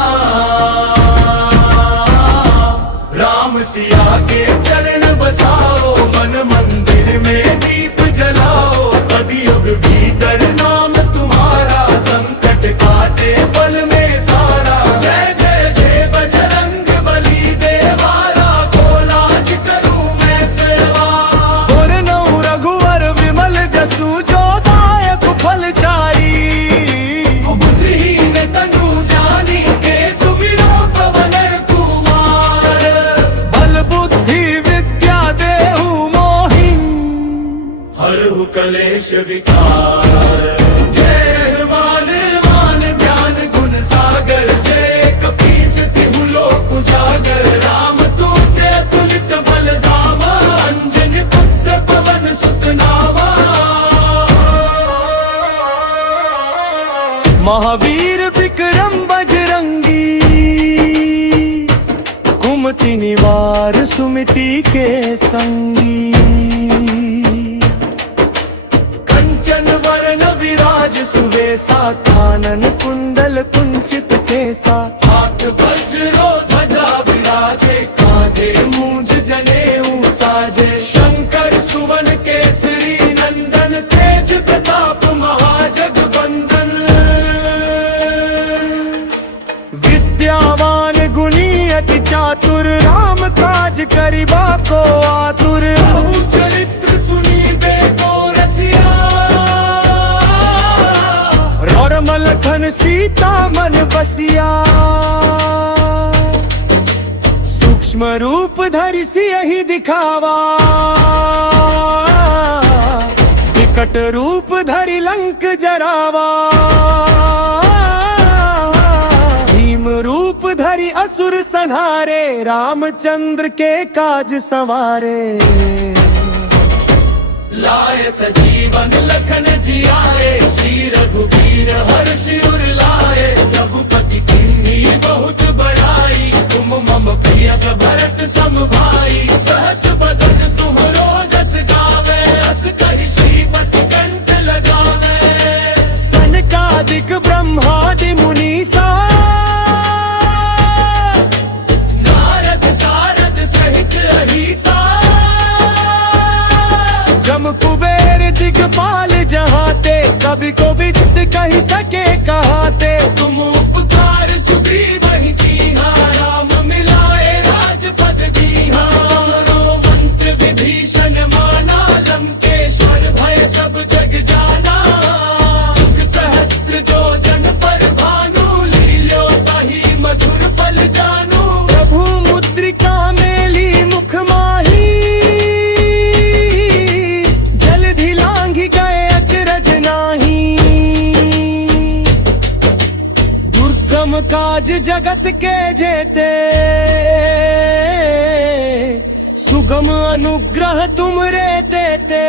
राम सिया के चरण बसाओ, मन मंदिर में दीप जलाओ। कलयुग भीतर नाम तुम्हारा, संकट काटे पल में सारा। जय जय जय बजरंग बली देवारा, कोलाज करूं मैं सेवा। और नौ रघुवर विमल जसु, जो दायक फल चारी। बुद्धिहीन तनु जानी के, सुमिरो पवन कुमार। बल बुद्धि विद्या देहु मोहि, हरहु कलेश विकार। जय हनुमान मान ज्ञान गुण सागर, जय कपीस तिहु लोक उजागर। राम दूते तुलित बल धामा, अंजनी पुत्र पवन सुत नामा। महावीर विक्रम बजरंगी, कुमति निवार सुमति के संगी। कंचन वरण विराज सुवेसा, कानन कुंडल कुंचित केसा। हाथ वज्रो ध्वजा विराजे, कांधे मूंज जनेऊ साजे। शंकर सुवन केसरी नंदन, तेज प्रताप महाजगबंदन। विद्यावान गुणी अति चातुर, राम काज करिबा को आतुर। बहु चरित्र सुनीबे को रसिया, राम लखन सीता मन बसिया। सूक्ष्म रूप धरि सियहि दिखावा, विकट रूप धरि लंक जरावा। भीम रूप धरि असुर संहारे, रामचंद्र के काज सवारे। लाए सजीवन लखन जियाए, श्री रघुबीर हर्षि उर लाए। रघुपति कीन्ही बहुत बड़ाई, तुम मम प्रिय भरत सम भाई। सहस बदन तुम्हरो जस गावे, अस कहि श्रीपति कंठ लगावे। सनकादिक ब्रह्मादि मुनीसा, नारद सारद सहित अहिसा। जम कुबेर दिगपाल जहाते, कभी को भी कही सके कहाते। तुम उपकार सुग्रीव ही कीन्हा, राम मिलाए राजपद दीन्हा। रो मंत्र विभीषण माना, लंकेश्वर भय सब जग जाना। जुग सहस्त्र जो जन पर भानु, लील्यो ताहि मधुर फल जानू। प्रभु मुद्रिका मेली मुख माही, जलधि लांघि गए अचरज नाही। दुर्गम काज जगत के जेते, सुगम अनुग्रह तुम रे तेते।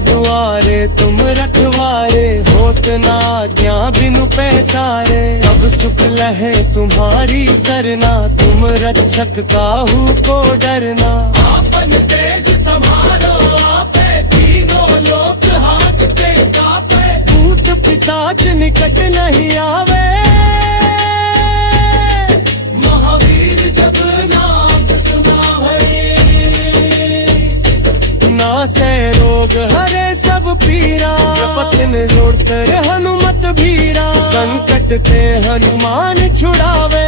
दुआरे तुम रखवारे, होत ना आज्ञा बिनु पैसारे। सब सुख लहे तुम्हारी सरना, तुम रक्षक काहू को डरना। आपन तेज संभालो आपे, तीनों लोक हाकते कापे। भूत पिशाच निकट नहीं आवे, महावीर जब नाम सुनावे। नासे रोग हरे सब पीरा, पतिन जोड़तर हनुमत भीरा। संकट ते हनुमान छुड़ावे,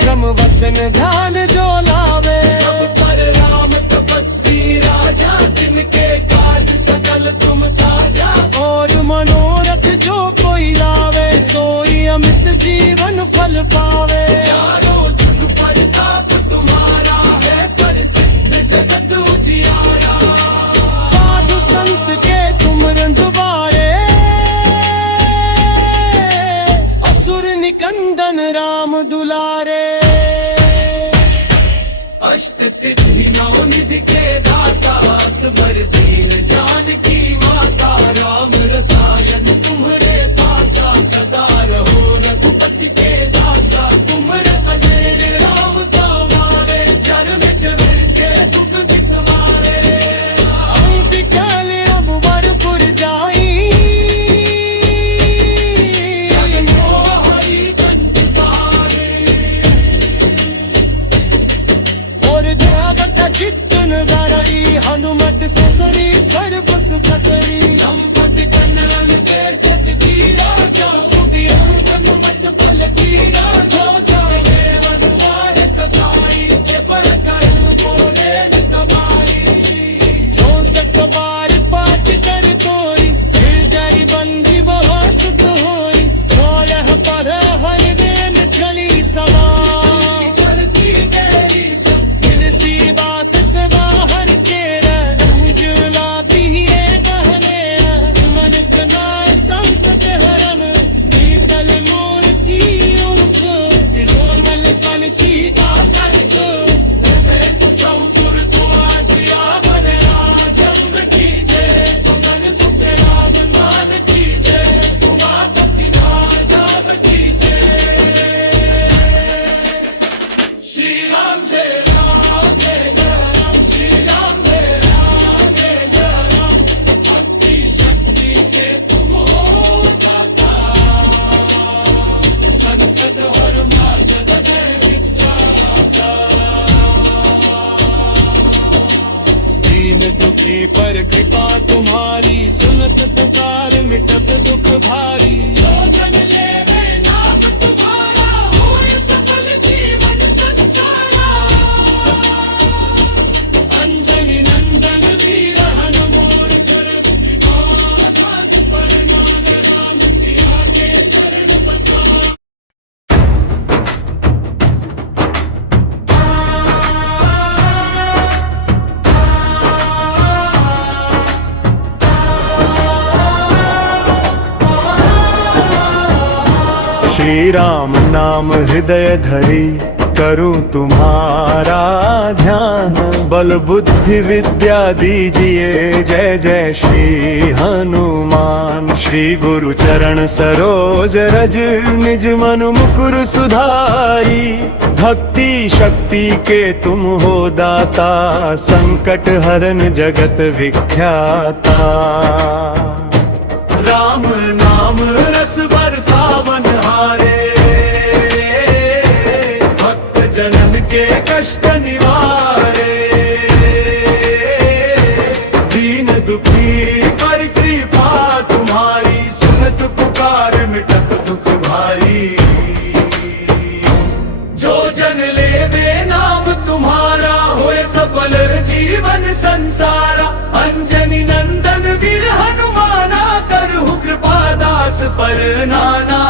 क्रम वचन ध्यान जो लावे। सब पर राम तपस्वी राजा, जिनके काज सकल तुम साजा। और मनोरथ जो कोई लावे, सोई अमित जीवन फल पावे। चारों जुग प्रताप तुम्हारा है, प्रसिद्ध जगत उजियारा। साधु संत के तुम रंधुबारे, असुर निकंदन राम दुलारे। अष्ट सिद्धि नौ निधि के दाता, असबर दीन जानकी माता। राम रसायन तुम्हारे पासा, सदा रहो रघुपति के दासा। तुम रतनेर राम तुम्हारे, जन्म जमिर के दुख बिसवारे। अंबिकाल अब वरपुर जाई, जगन मोहरी कंटकारे। और जगत जितन गरई, हनुमत सुंदरी सर्व सुख करी। संपत्ति कल्याण के सतबीरा, जो सुधी हनुमत बल कीरा। जो जाए हनुमान कसाई, जे पर कर बोले नितबारी। जो सत बार पाठ कर कोई, हृदय बंदी वो सुख होई। जो यह पर हर दिन चली सवार, सरती तेरी सब तुलसी बास से बाहर केरा। दूज लाती है कहने, मन तनाय संकट हरन। नीतल मूर्ति उर्ख, तिरुमल तन सीता सर्ग। कुसुम सुर तो आसिया बलरा। जन्म कीजे तुमन सुख राम मान कीजे। उमापति नाम कीजे। श्री राम जय राम जय राम, श्री राम जय राम जय राम। भक्ति शक्ति के तुम हो दाता, संकट हर मार्ग विख्याता। दीन दुखी पर कृपा तुम्हारी, सुनत पुकार मिटत दुख भारी। जो जन लेवे नाम तुम्हारा, होय सफल जीवन संसारा। अंजनी नंदन वीर हनुमान, कर विद्वान दास पर मान। राम सिया के चरण बसावा। श्री राम नाम हृदय धरी, करूं तुम्हारा ध्यान। बल बुद्धि विद्या दीजिए, जय जय श्री हनुमान। श्री गुरु चरण सरोज रज, निज मन मुकुर सुधाई। भक्ति शक्ति के तुम हो दाता, संकट हरन जगत विख्याता। राम नाम रस बरसावन हारे, भक्त जनन के कष्ट निवारे। दीन दुखी पर कृपा तुम्हारी, सुनत पुकार मिटत दुख भारी। जो जन लेवे नाम तुम्हारा, होए सफल जीवन संसारा। अंजनी नंदन वीर हनुमाना, करहु कृपा दास पर नाना।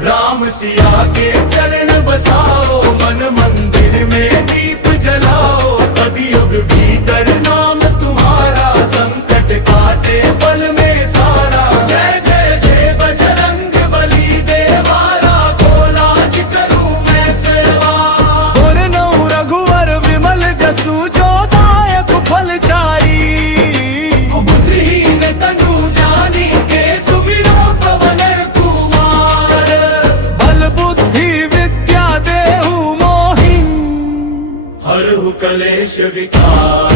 राम सिया के चरण बसाओ, मन मंदिर में दीप जलाओ। कलयुग भीतर नाम तुम्हारा, संकट काटे पल में सारा। जय जय जय बजरंग बली देवारा, खोलाज करूं मैं सेवा। और नौ रघुवर विमल जसु, जो दायक फल चारि। कलेश विकार।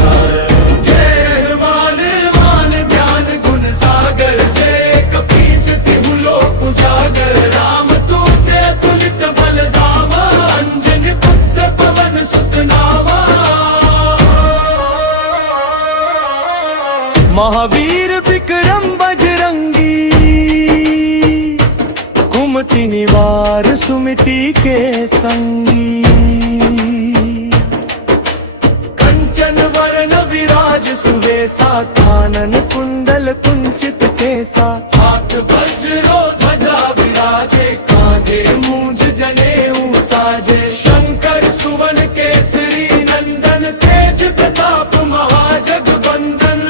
जय हनुमान मान ज्ञान गुण सागर, जय कपीस तिहु लोक उजागर। राम दूत अतुलित बल धामा, अंजनी पुत्र पवन सुत नामा। महावीर विक्रम बजरंगी, कुमति निवार सुमति के संगी। कंचन वरण विराज सुवेसा, कानन कुंडल कुंचित केसा। हाथ वज्रो ध्वजा विराजे, कांधे मूंज जनेऊ साजे। शंकर सुवन केसरी नंदन, तेज प्रताप महाजगबंदन।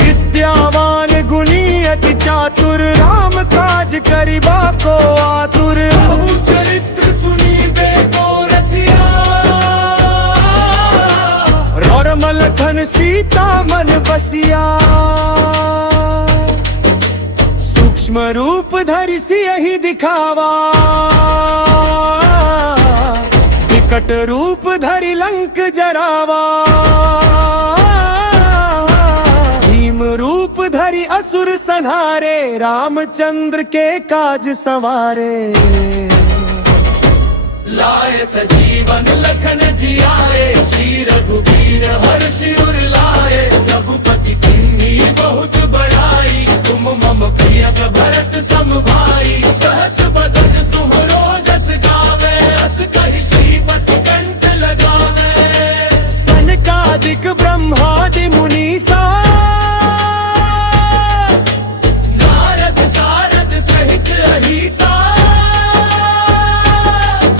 विद्यावान गुणी अति चातुर, राम काज करिबा को आतुर। बहु चरित्र सुनीबे को रसिया, और लखन सीता मन बसिया। सूक्ष्म रूप धरि सियहि दिखावा, विकट रूप धरि लंक जरावा। भीम रूप धरि असुर संहारे, रामचंद्र के काज सवारे। लाए सजीवन लखन जियाए, श्री रघुबीर हर्षि उर लाए। रघुपति किन्हीं बहुत बड़ाई, तुम मम प्रिय भरत सम भाई। सहस बदन तुम्हरो जस गावे, अस कहि श्रीपति कंठ लगावे। सनकादिक ब्रह्मादि मुनीसा, नारद सारद सहित अहिसा।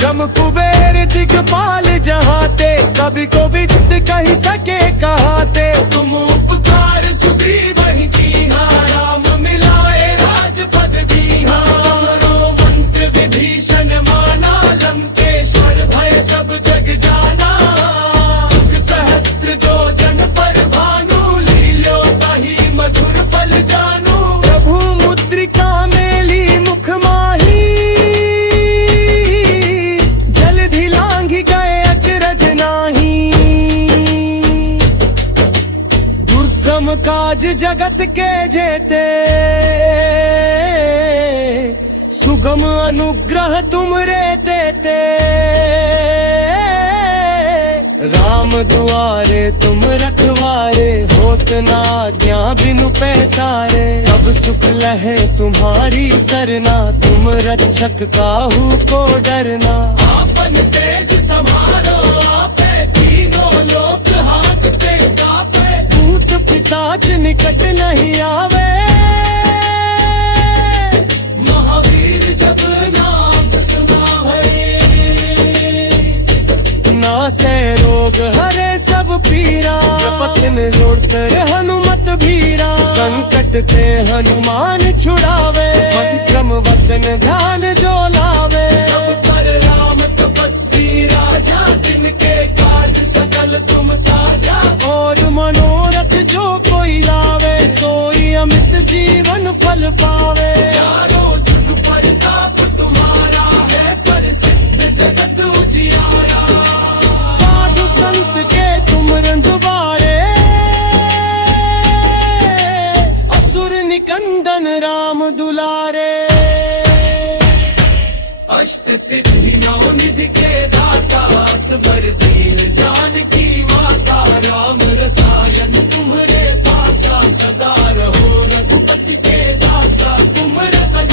जम कुबेर दिगपाल जहाते, कभी को भी कही सके कहाते। तुम उपकार सुग्रीव ही कीन्हा, राम मिलाए राजपद दीन्हा। तुमरो मंत्र विभीषण माना, लंकेश्वर भय सब जग जाना। जुग सहस्त्र जो जन पर भानु, लील्यो ताहि मधुर फल जानू। प्रभु मुद्रिका मेली मुख माही, जलधि लांघि गए अचरज नाही। दुर्गम काज जगत के जेते, सुगम अनुग्रह तुमरे तेते। राम दुआरे तुम रखवारे, होत ना आज्ञा बिनु पैसारे। सब सुख लहे तुम्हारी सरना, तुम रक्षक काहू को डरना। आपन तेज समारो आपे, तीनों लोक हांकते कापे। भूत पिशाच निकट नहीं आवे, महावीर जब नाम सुनावे। नासे रोग हरे सब पीरा, जपत निरोधर हनुमत भीरा। संकट ते हनुमान छुड़ावे, मन क्रम वचन ध्यान जो लावे। सब पर राम तपस्वी राजा, जिनके काज सकल तुम साजा। और मनोरथ जो कोई लावे, सोई अमित जीवन फल पावे। चारों जुग परताप तुम्हारा है, प्रसिद्ध जगत उजियारा। साधु संत के तुम रंधुबारे, असुर निकंदन राम दुलारे। अष्ट सिद्धि नौ निधि के दाता, असवर दीन जानकी माता। राम रसायन तुम्हारे पासा, सदा रहो रघुपति के दासा। तुम रतन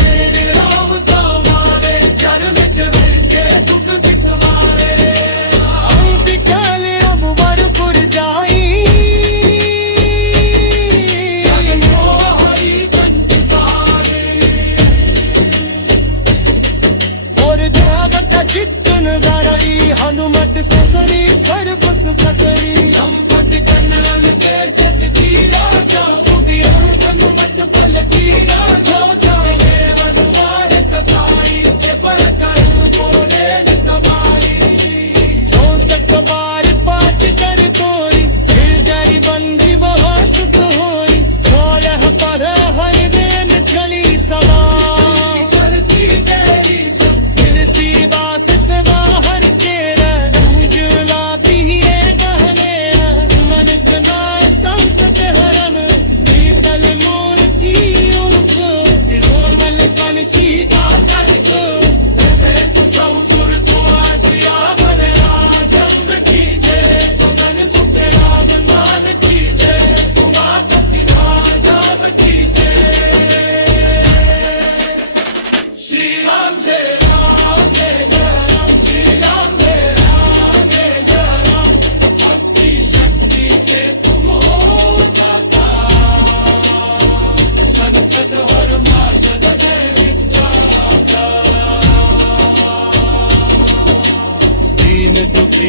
राम तुम्हारे, चरण चरण के दुख बिसवारे। अंबिकाल अब वरपुर जाई, जगनो हरि कंठ तारे। और देवता जितन धरई, हनुमत सकरी सर्व सुख करी। संपत्ति कल्याण के सिद्ध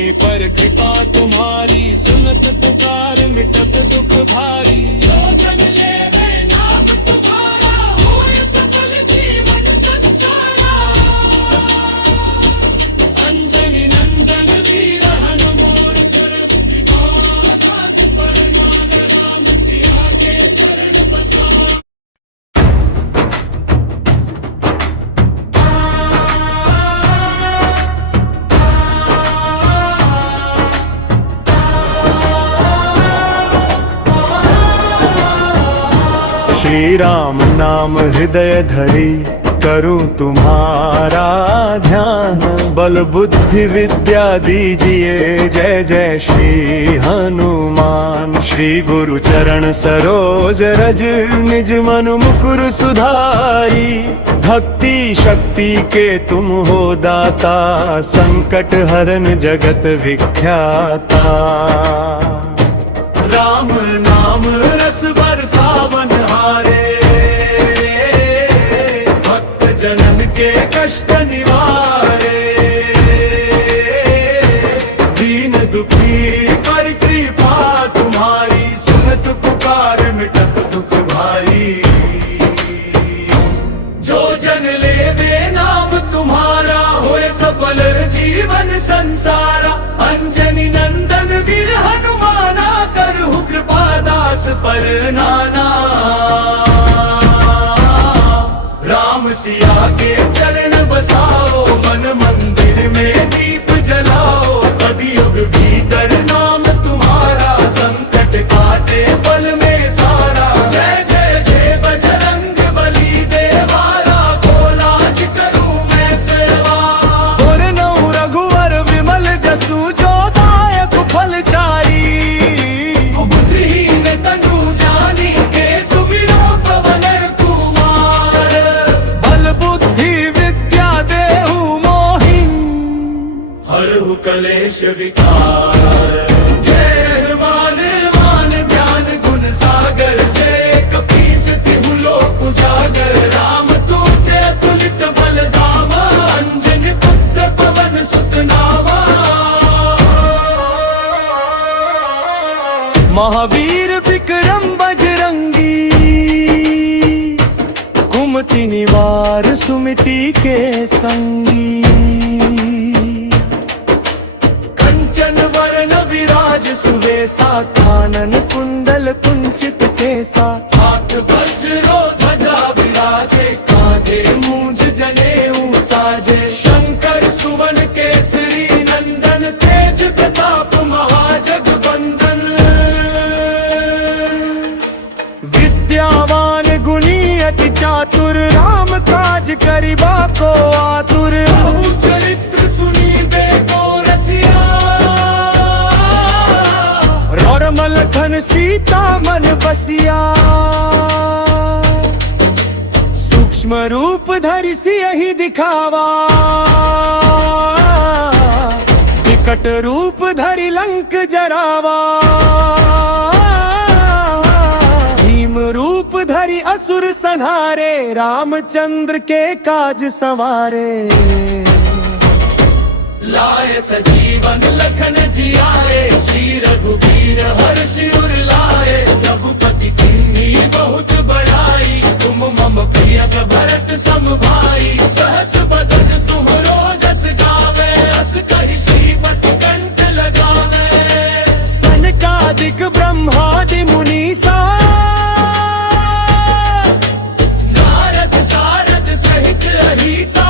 भूमि पर कृपा तुम्हारी, सुनत पुकार मिटत दुख भारी। जो जन लेवे नाम तुम्हारा, होय सफल जीवन संसारा। अंजनी नंदन वीर हनुमान, करब दास परमान राम, सिया के चरण बसाए। श्री राम नाम हृदय धरी, करूं तुम्हारा ध्यान। बल बुद्धि विद्या दीजिए, जय जय श्री हनुमान। श्री गुरु चरण सरोज रज, निज मन मुकुर सुधारी। भक्ति शक्ति के तुम हो दाता, संकट हरन जगत विख्याता। राम नाम रस बरसावन हारे, भक्त जनन के कष्ट निवारे। दीन दुखी पर कृपा तुम्हारी, सुनत पुकार मिटत दुख भारी। जो जन लेवे नाम तुम्हारा, होय सफल जीवन संसारा। अंजनी नंदन वीर हनुमाना, करहु कृपा दास पर नाना। राम सिया के चरण बसाओ, मन मंदिर में दीप जलाओ। कलयुग भीतर नाम तुम्हारा, संकट काटे पल में सारा। जय जय जय बजरंग बली देवारा, कोलाज करूं मैं सेवा। और नौ रघुवर विमल जसु, जो दायक फल चारी। बुद्धिहीन तनु जानी के, सुमिरो पवन कुमार। बल बुद्धि विद्या देहु मोहि, हरहु कलेश विकार। जय हनुमान मान ज्ञान गुण सागर, जय कपीस तिहु लोक उजागर। राम दूत अतुलित बल धामा, अंजनी पुत्र पवन सुत नामा। महावीर विक्रम बजरंगी, कुमति निवार सुमति के संगी। कंचन वरण विराज सुवेसा, कानन कुंडल कुंचित केसा। हाथ वज्रो ध्वजा विराजे, कांधे मूंज जनेऊ साजे। शंकर सुवन केसरी नंदन, तेज प्रताप महाजगबंदन। विद्यावान गुणी अति चातुर, राम काज करिबा को आतुर। बहु चरित्र सुनीबे को रसिया, राम लखन सीता मन बसिया। सूक्ष्म रूप धरि सियहि दिखावा, विकट रूप धरि लंक जरावा। भीम रूप धरि असुर संहारे, रामचंद्र के काज सवारे। लाए सजीवन लखन जियाए, श्री रघुबीर हर्षि उर लाए। रघुपति किन्हीं बहुत बड़ाई, तुम मम प्रिय भरत सम भाई। सहस बदन तुम्हरो जस गावे, अस कहि श्रीपति कंठ लगावे। सनकादिक ब्रह्मादि मुनीसा, नारद सारद सहित अहिसा।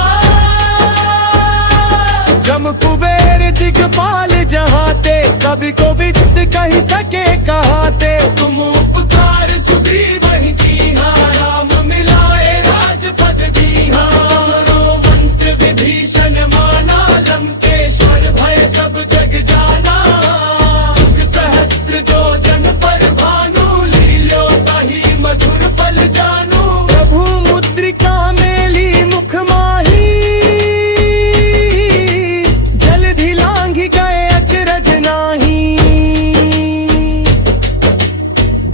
जम कुबेर दिगपाल जहाते, कभी को विद कही सके कहाते। तुम उपकार सुग्रीव ही कीन्हा, राम मिलाए राजपद दीन्हा। तुमरो मंत्र विभीषण माना, लंकेश्वर भय सब जग जाना। जुग सहस्त्र जो जन पर भानु, लील्यो ताहि मधुर फल जानू। प्रभु मुद्रिका मेली मुख माही, जलधि लांघि गए अचरज नाही।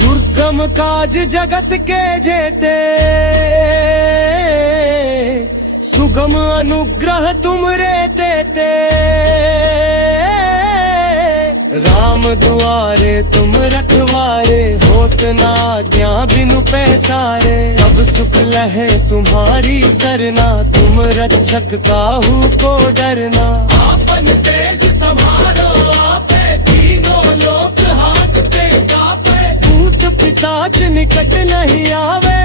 दुर्गम काज जगत के जेते, सुगम अनुग्रह तुम रे तेते। राम दुआरे तुम रखवारे, होत ना आज्ञा बिनु पैसारे। सब सुख लहे तुम्हारी सरना, तुम रक्षक काहू को डरना। आपन तेज संभालो आपे, तीनों लोक हाथ पे कापे। भूत पिशाच निकट नहीं आवे,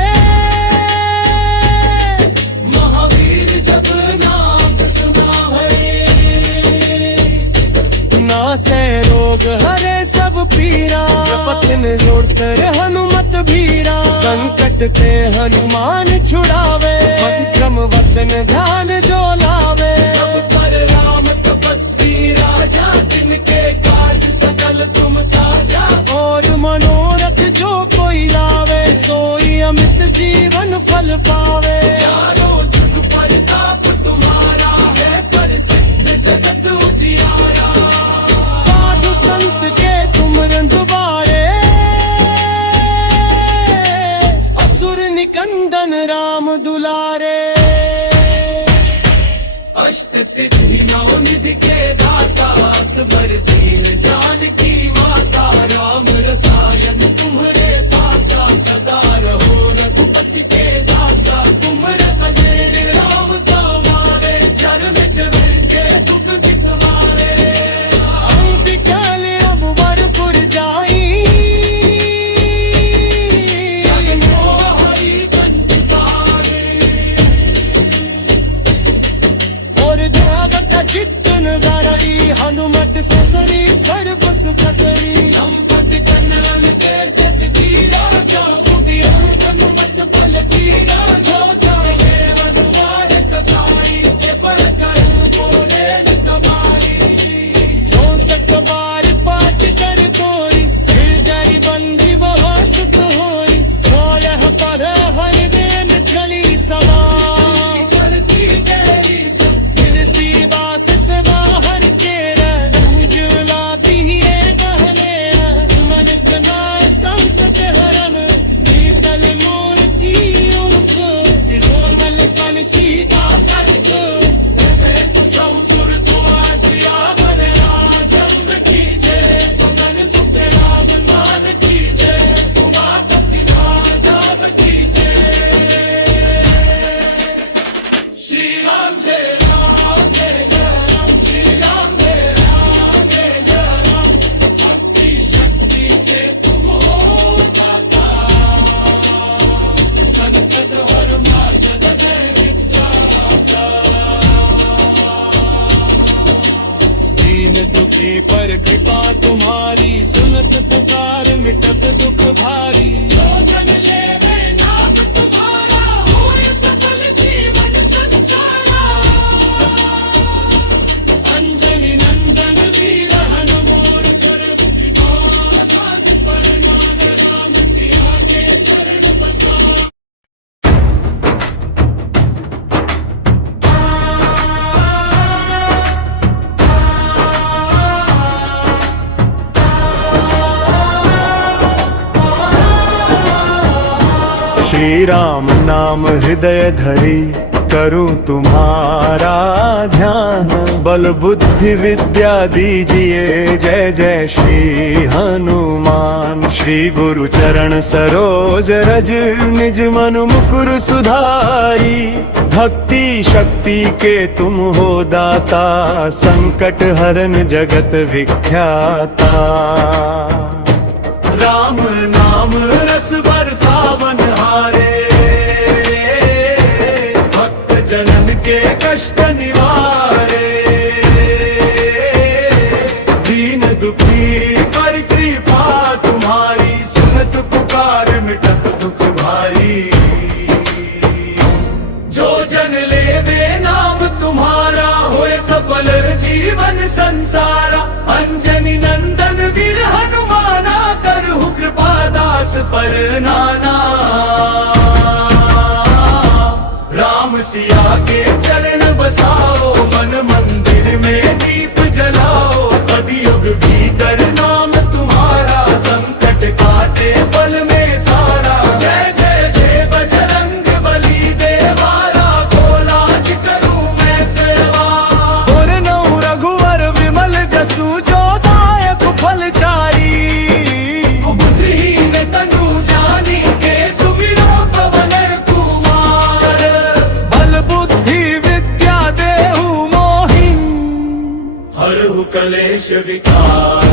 महावीर जब नाम सुनावे। नासे रोग हरे सब पीरा, पथिन जोड़तर हनुमत भीरा। संकट ते हनुमान छुड़ावे, क्रम वचन ध्यान जो लावे। सब पर राम तपस्वी राजा, तिनके काज सकल तुम साजा। और मनोरथ जो कोई लावे, सोई अमित जीवन फल पावे। चारों जुग प्रताप तुम्हारा है, प्रसिद्ध जगत उजियारा। साधु संत के तुम रंधुबारे, असुर निकंदन राम दुलारे। अष्ट सिद्धि नौ निधि के दाता, असबर दीन जानकी माता। राम रसायन तुम्हारे पासा, सदा रहो रघुपति के दासा। तुम रथ राम तुम्हारे, जन्म जन्म के दुख बिसवारे। अंबिकाल अब वरपुर जाई, जय मोहरी कंठ तारे। और देवता जितन गरई, हनुमत सकरी सर्व सुख करी। संपत्ति कल्याण के सत की राजा, सुधि हनुमत बल की राजा। जाए अनुवार कसाई, जे पर कर बोले नितवारी। जो सत बार पाठ कर कोई, फिर जाई बंदी वह सुख होई। जो यह पर हर दिन चली सवार, सरती तेरी सब मिलसी बास से बाहर केरा। उजला दिए गहने, मन कनाए संकट हरन। नीतल मूर्ति उर्ख, तिरुमल कन सीता सड़क। ससुर तो आसिया बने राजम कीजे। तुमन सुख राम मान कीजे, तुमा तति धाम कीजे। श्री राम जय राम जय राम, श्री राम जय राम जय राम। भक्ति शक्ति के तुम हो दाता, संकट हर जग में विद्याता। दीन दुखी पर कृपा तुम्हारी, सुनत पुकार मिटत दुख भारी। जन लेवे नाम तुम्हारा, होय सफल जीवन संसारा। अंजनी नंदन वीर हनुमान, कर दास पर मान। राम सिया के चरण बसा। श्री राम नाम हृदय धरी, करूं तुम्हारा ध्यान। बल बुद्धि विद्या दीजिए, जय जय श्री हनुमान। श्री गुरु चरण सरोज रज, निज मन मुकुर सुधारी। भक्ति शक्ति के तुम हो दाता, संकट हरन जगत विख्याता। राम नाम रस बरसावन हारे, भक्त जनन के कष्ट निवारे। दीन दुखी पर कृपा तुम्हारी, सुनत पुकार मिटत दुख भारी। जो जन लेवे नाम तुम्हारा, होए सफल जीवन संसारा। अंजनी नंदन वीर हनुमाना, करहु कृपा दास पर नाना। राम सिया के चरण बसाओ, मन मंदिर में दीप जलाओ। कलियुग भीतर नाम तुम्हारा, संकट काटे पल में सारा। जय जय जय बजरंग बली देवारा, को लाज करूं मैं सेवा। और नौ रघुवर विमल जसु, जो दायक फल चारि। कलेश विकार।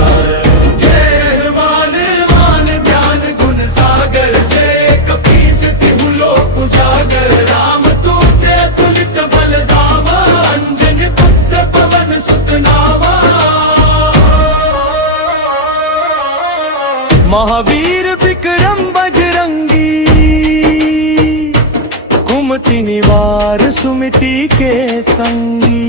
जय हनुमान मान ज्ञान गुण सागर, जय कपीस तिहु लोक उजागर। राम दूत अतुलित बल धामा, अंजनी पुत्र पवन सुत नामा। महावीर विक्रम बजरंगी, कुमति निवार सुमति के संगी।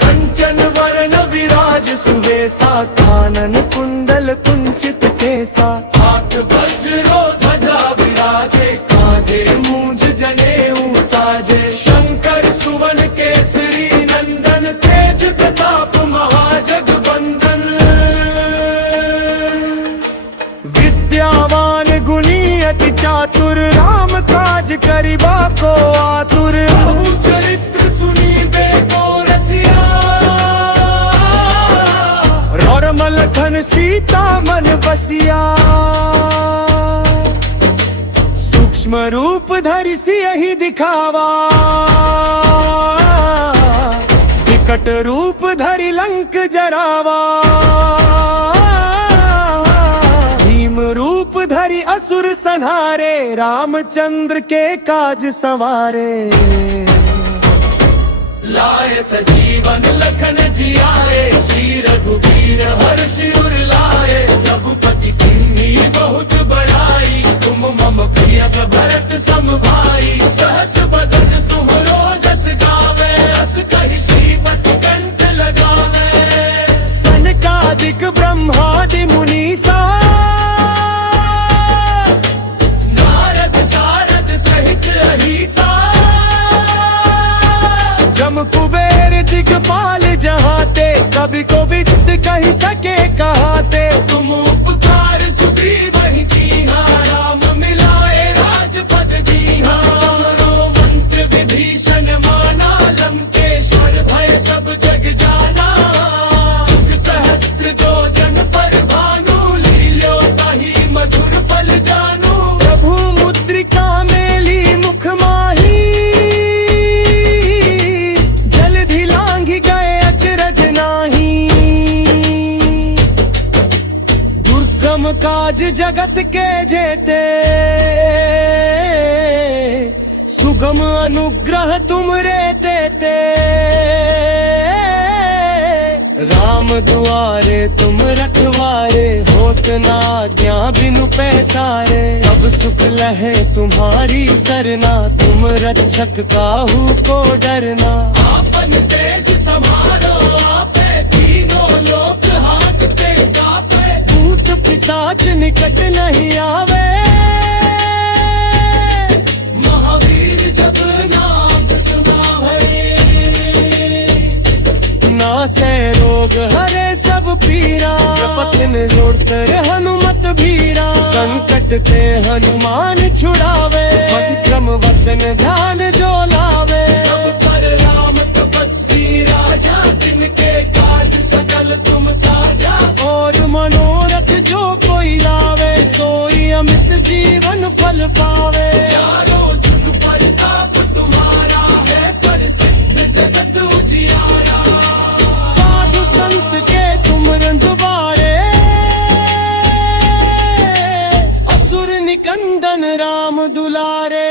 कंचन वरण विराज सुवेसा, कानन कुंडल कुंचित केसा। हाथ वज्रो ध्वजा विराजे, कांधे मूंज जनेऊ साजे। शंकर सुवन केसरी नंदन, तेज प्रताप महाजगबंदन। विद्यावान गुणी अति चातुर, राम काज करिबा को आतुर। बहु चरित्र सुनीबे को रसिया, राम लखन सीता मन बसिया। सूक्ष्म रूप धरि सियहि दिखावा, विकट रूप धरि लंक जरावा। भीम रूप धरि असुर संहारे, रामचंद्र के काज सवारे। लाए सजीवन लखन जियाए, श्री रघुबीर हर्षि उर लाए। रघुपति किन्हीं बहुत बड़ाई, तुम मम प्रिय भरत सम भाई। सहस बदन तुम्हरो जस गावे, अस कहि श्रीपति कंठ लगावे। सनकादिक ब्रह्मादि मुनीसा, नारद सारद सहित अहिसा। जम कुबेर दिगपाल जहाते, कभी को विद कही सके कहाते। तुम उपकार सुग्रीव ही कीन्हा, राम मिलाए राजपद दीन्हा। तुमरो मंत्र विभीषण माना, लंकेश्वर भय सब जग जाना। जुग सहस्त्र जो जन पर भानु, लील्यो ताहि मधुर फल जानू। प्रभु मुद्रिका मेली मुख माही, जलधि लांघि गए अचरज नाही। दुर्गम काज जगत के जेते, सुगम अनुग्रह तुमरे तेते। राम दुआरे तुम रखवारे, होत न आज्ञा बिनु पैसारे। सब सुख लहे तुम्हारी सरना, तुम रक्षक काहू को डरना। आपन तेज समारो आपे, तीनों लोक हांकते कापे। भूत पिशाच निकट नहीं आवे, महावीर जब नाम सुनावे। नासे रोग हरे सब पीरा, जपत निरोधर हनुमत बीरा। संकट ते हनुमान छुड़ावे, मंत्रम वचन ध्यान जो लावे। सब पर राम तपस्वी राजा, जिनके काज सकल तुम साजा। और मनोरथ जो कोई लावे, सोई अमित जीवन फल पावे। चारों जुग परताप तुम्हारा है, प्रसिद्ध जगत उजियारा। साधु संत के तुम रंधुबारे, असुर निकंदन राम दुलारे।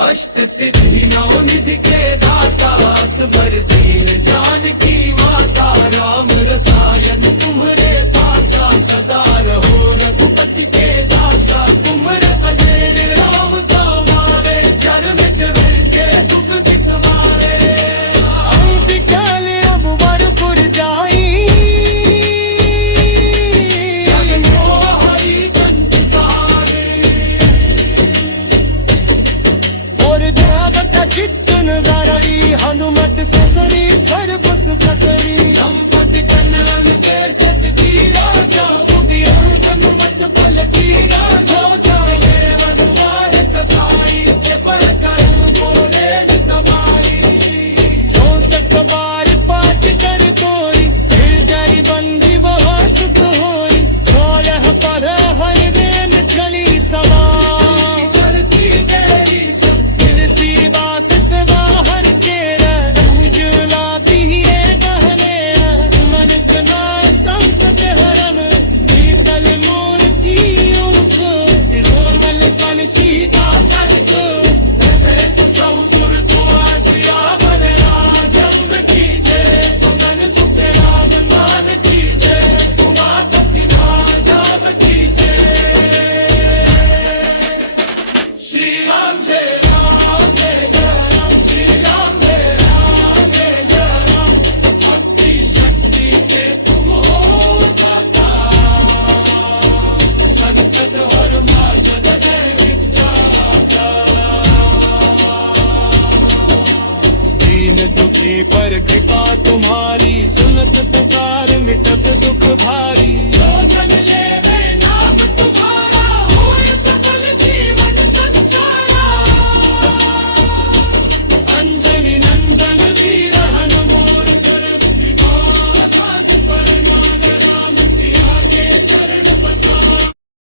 अष्ट सिद्धि नौ निधि के दाता, असवर दीन जानकी माता। राम रसायन तुम्हारे पासा, सदा रहो रघुपति के दासा। तुम रखदेर राम का मारे, जन्म जन्म के दुख बिसवारे। आई बिकल अब वरपुर जाई, जन मोहरी कंठ तारे। और देवता चित्तन धरई, हनुमत सकड़ी सर्वस प्रकरी। संपत्ति कल्याण के सीता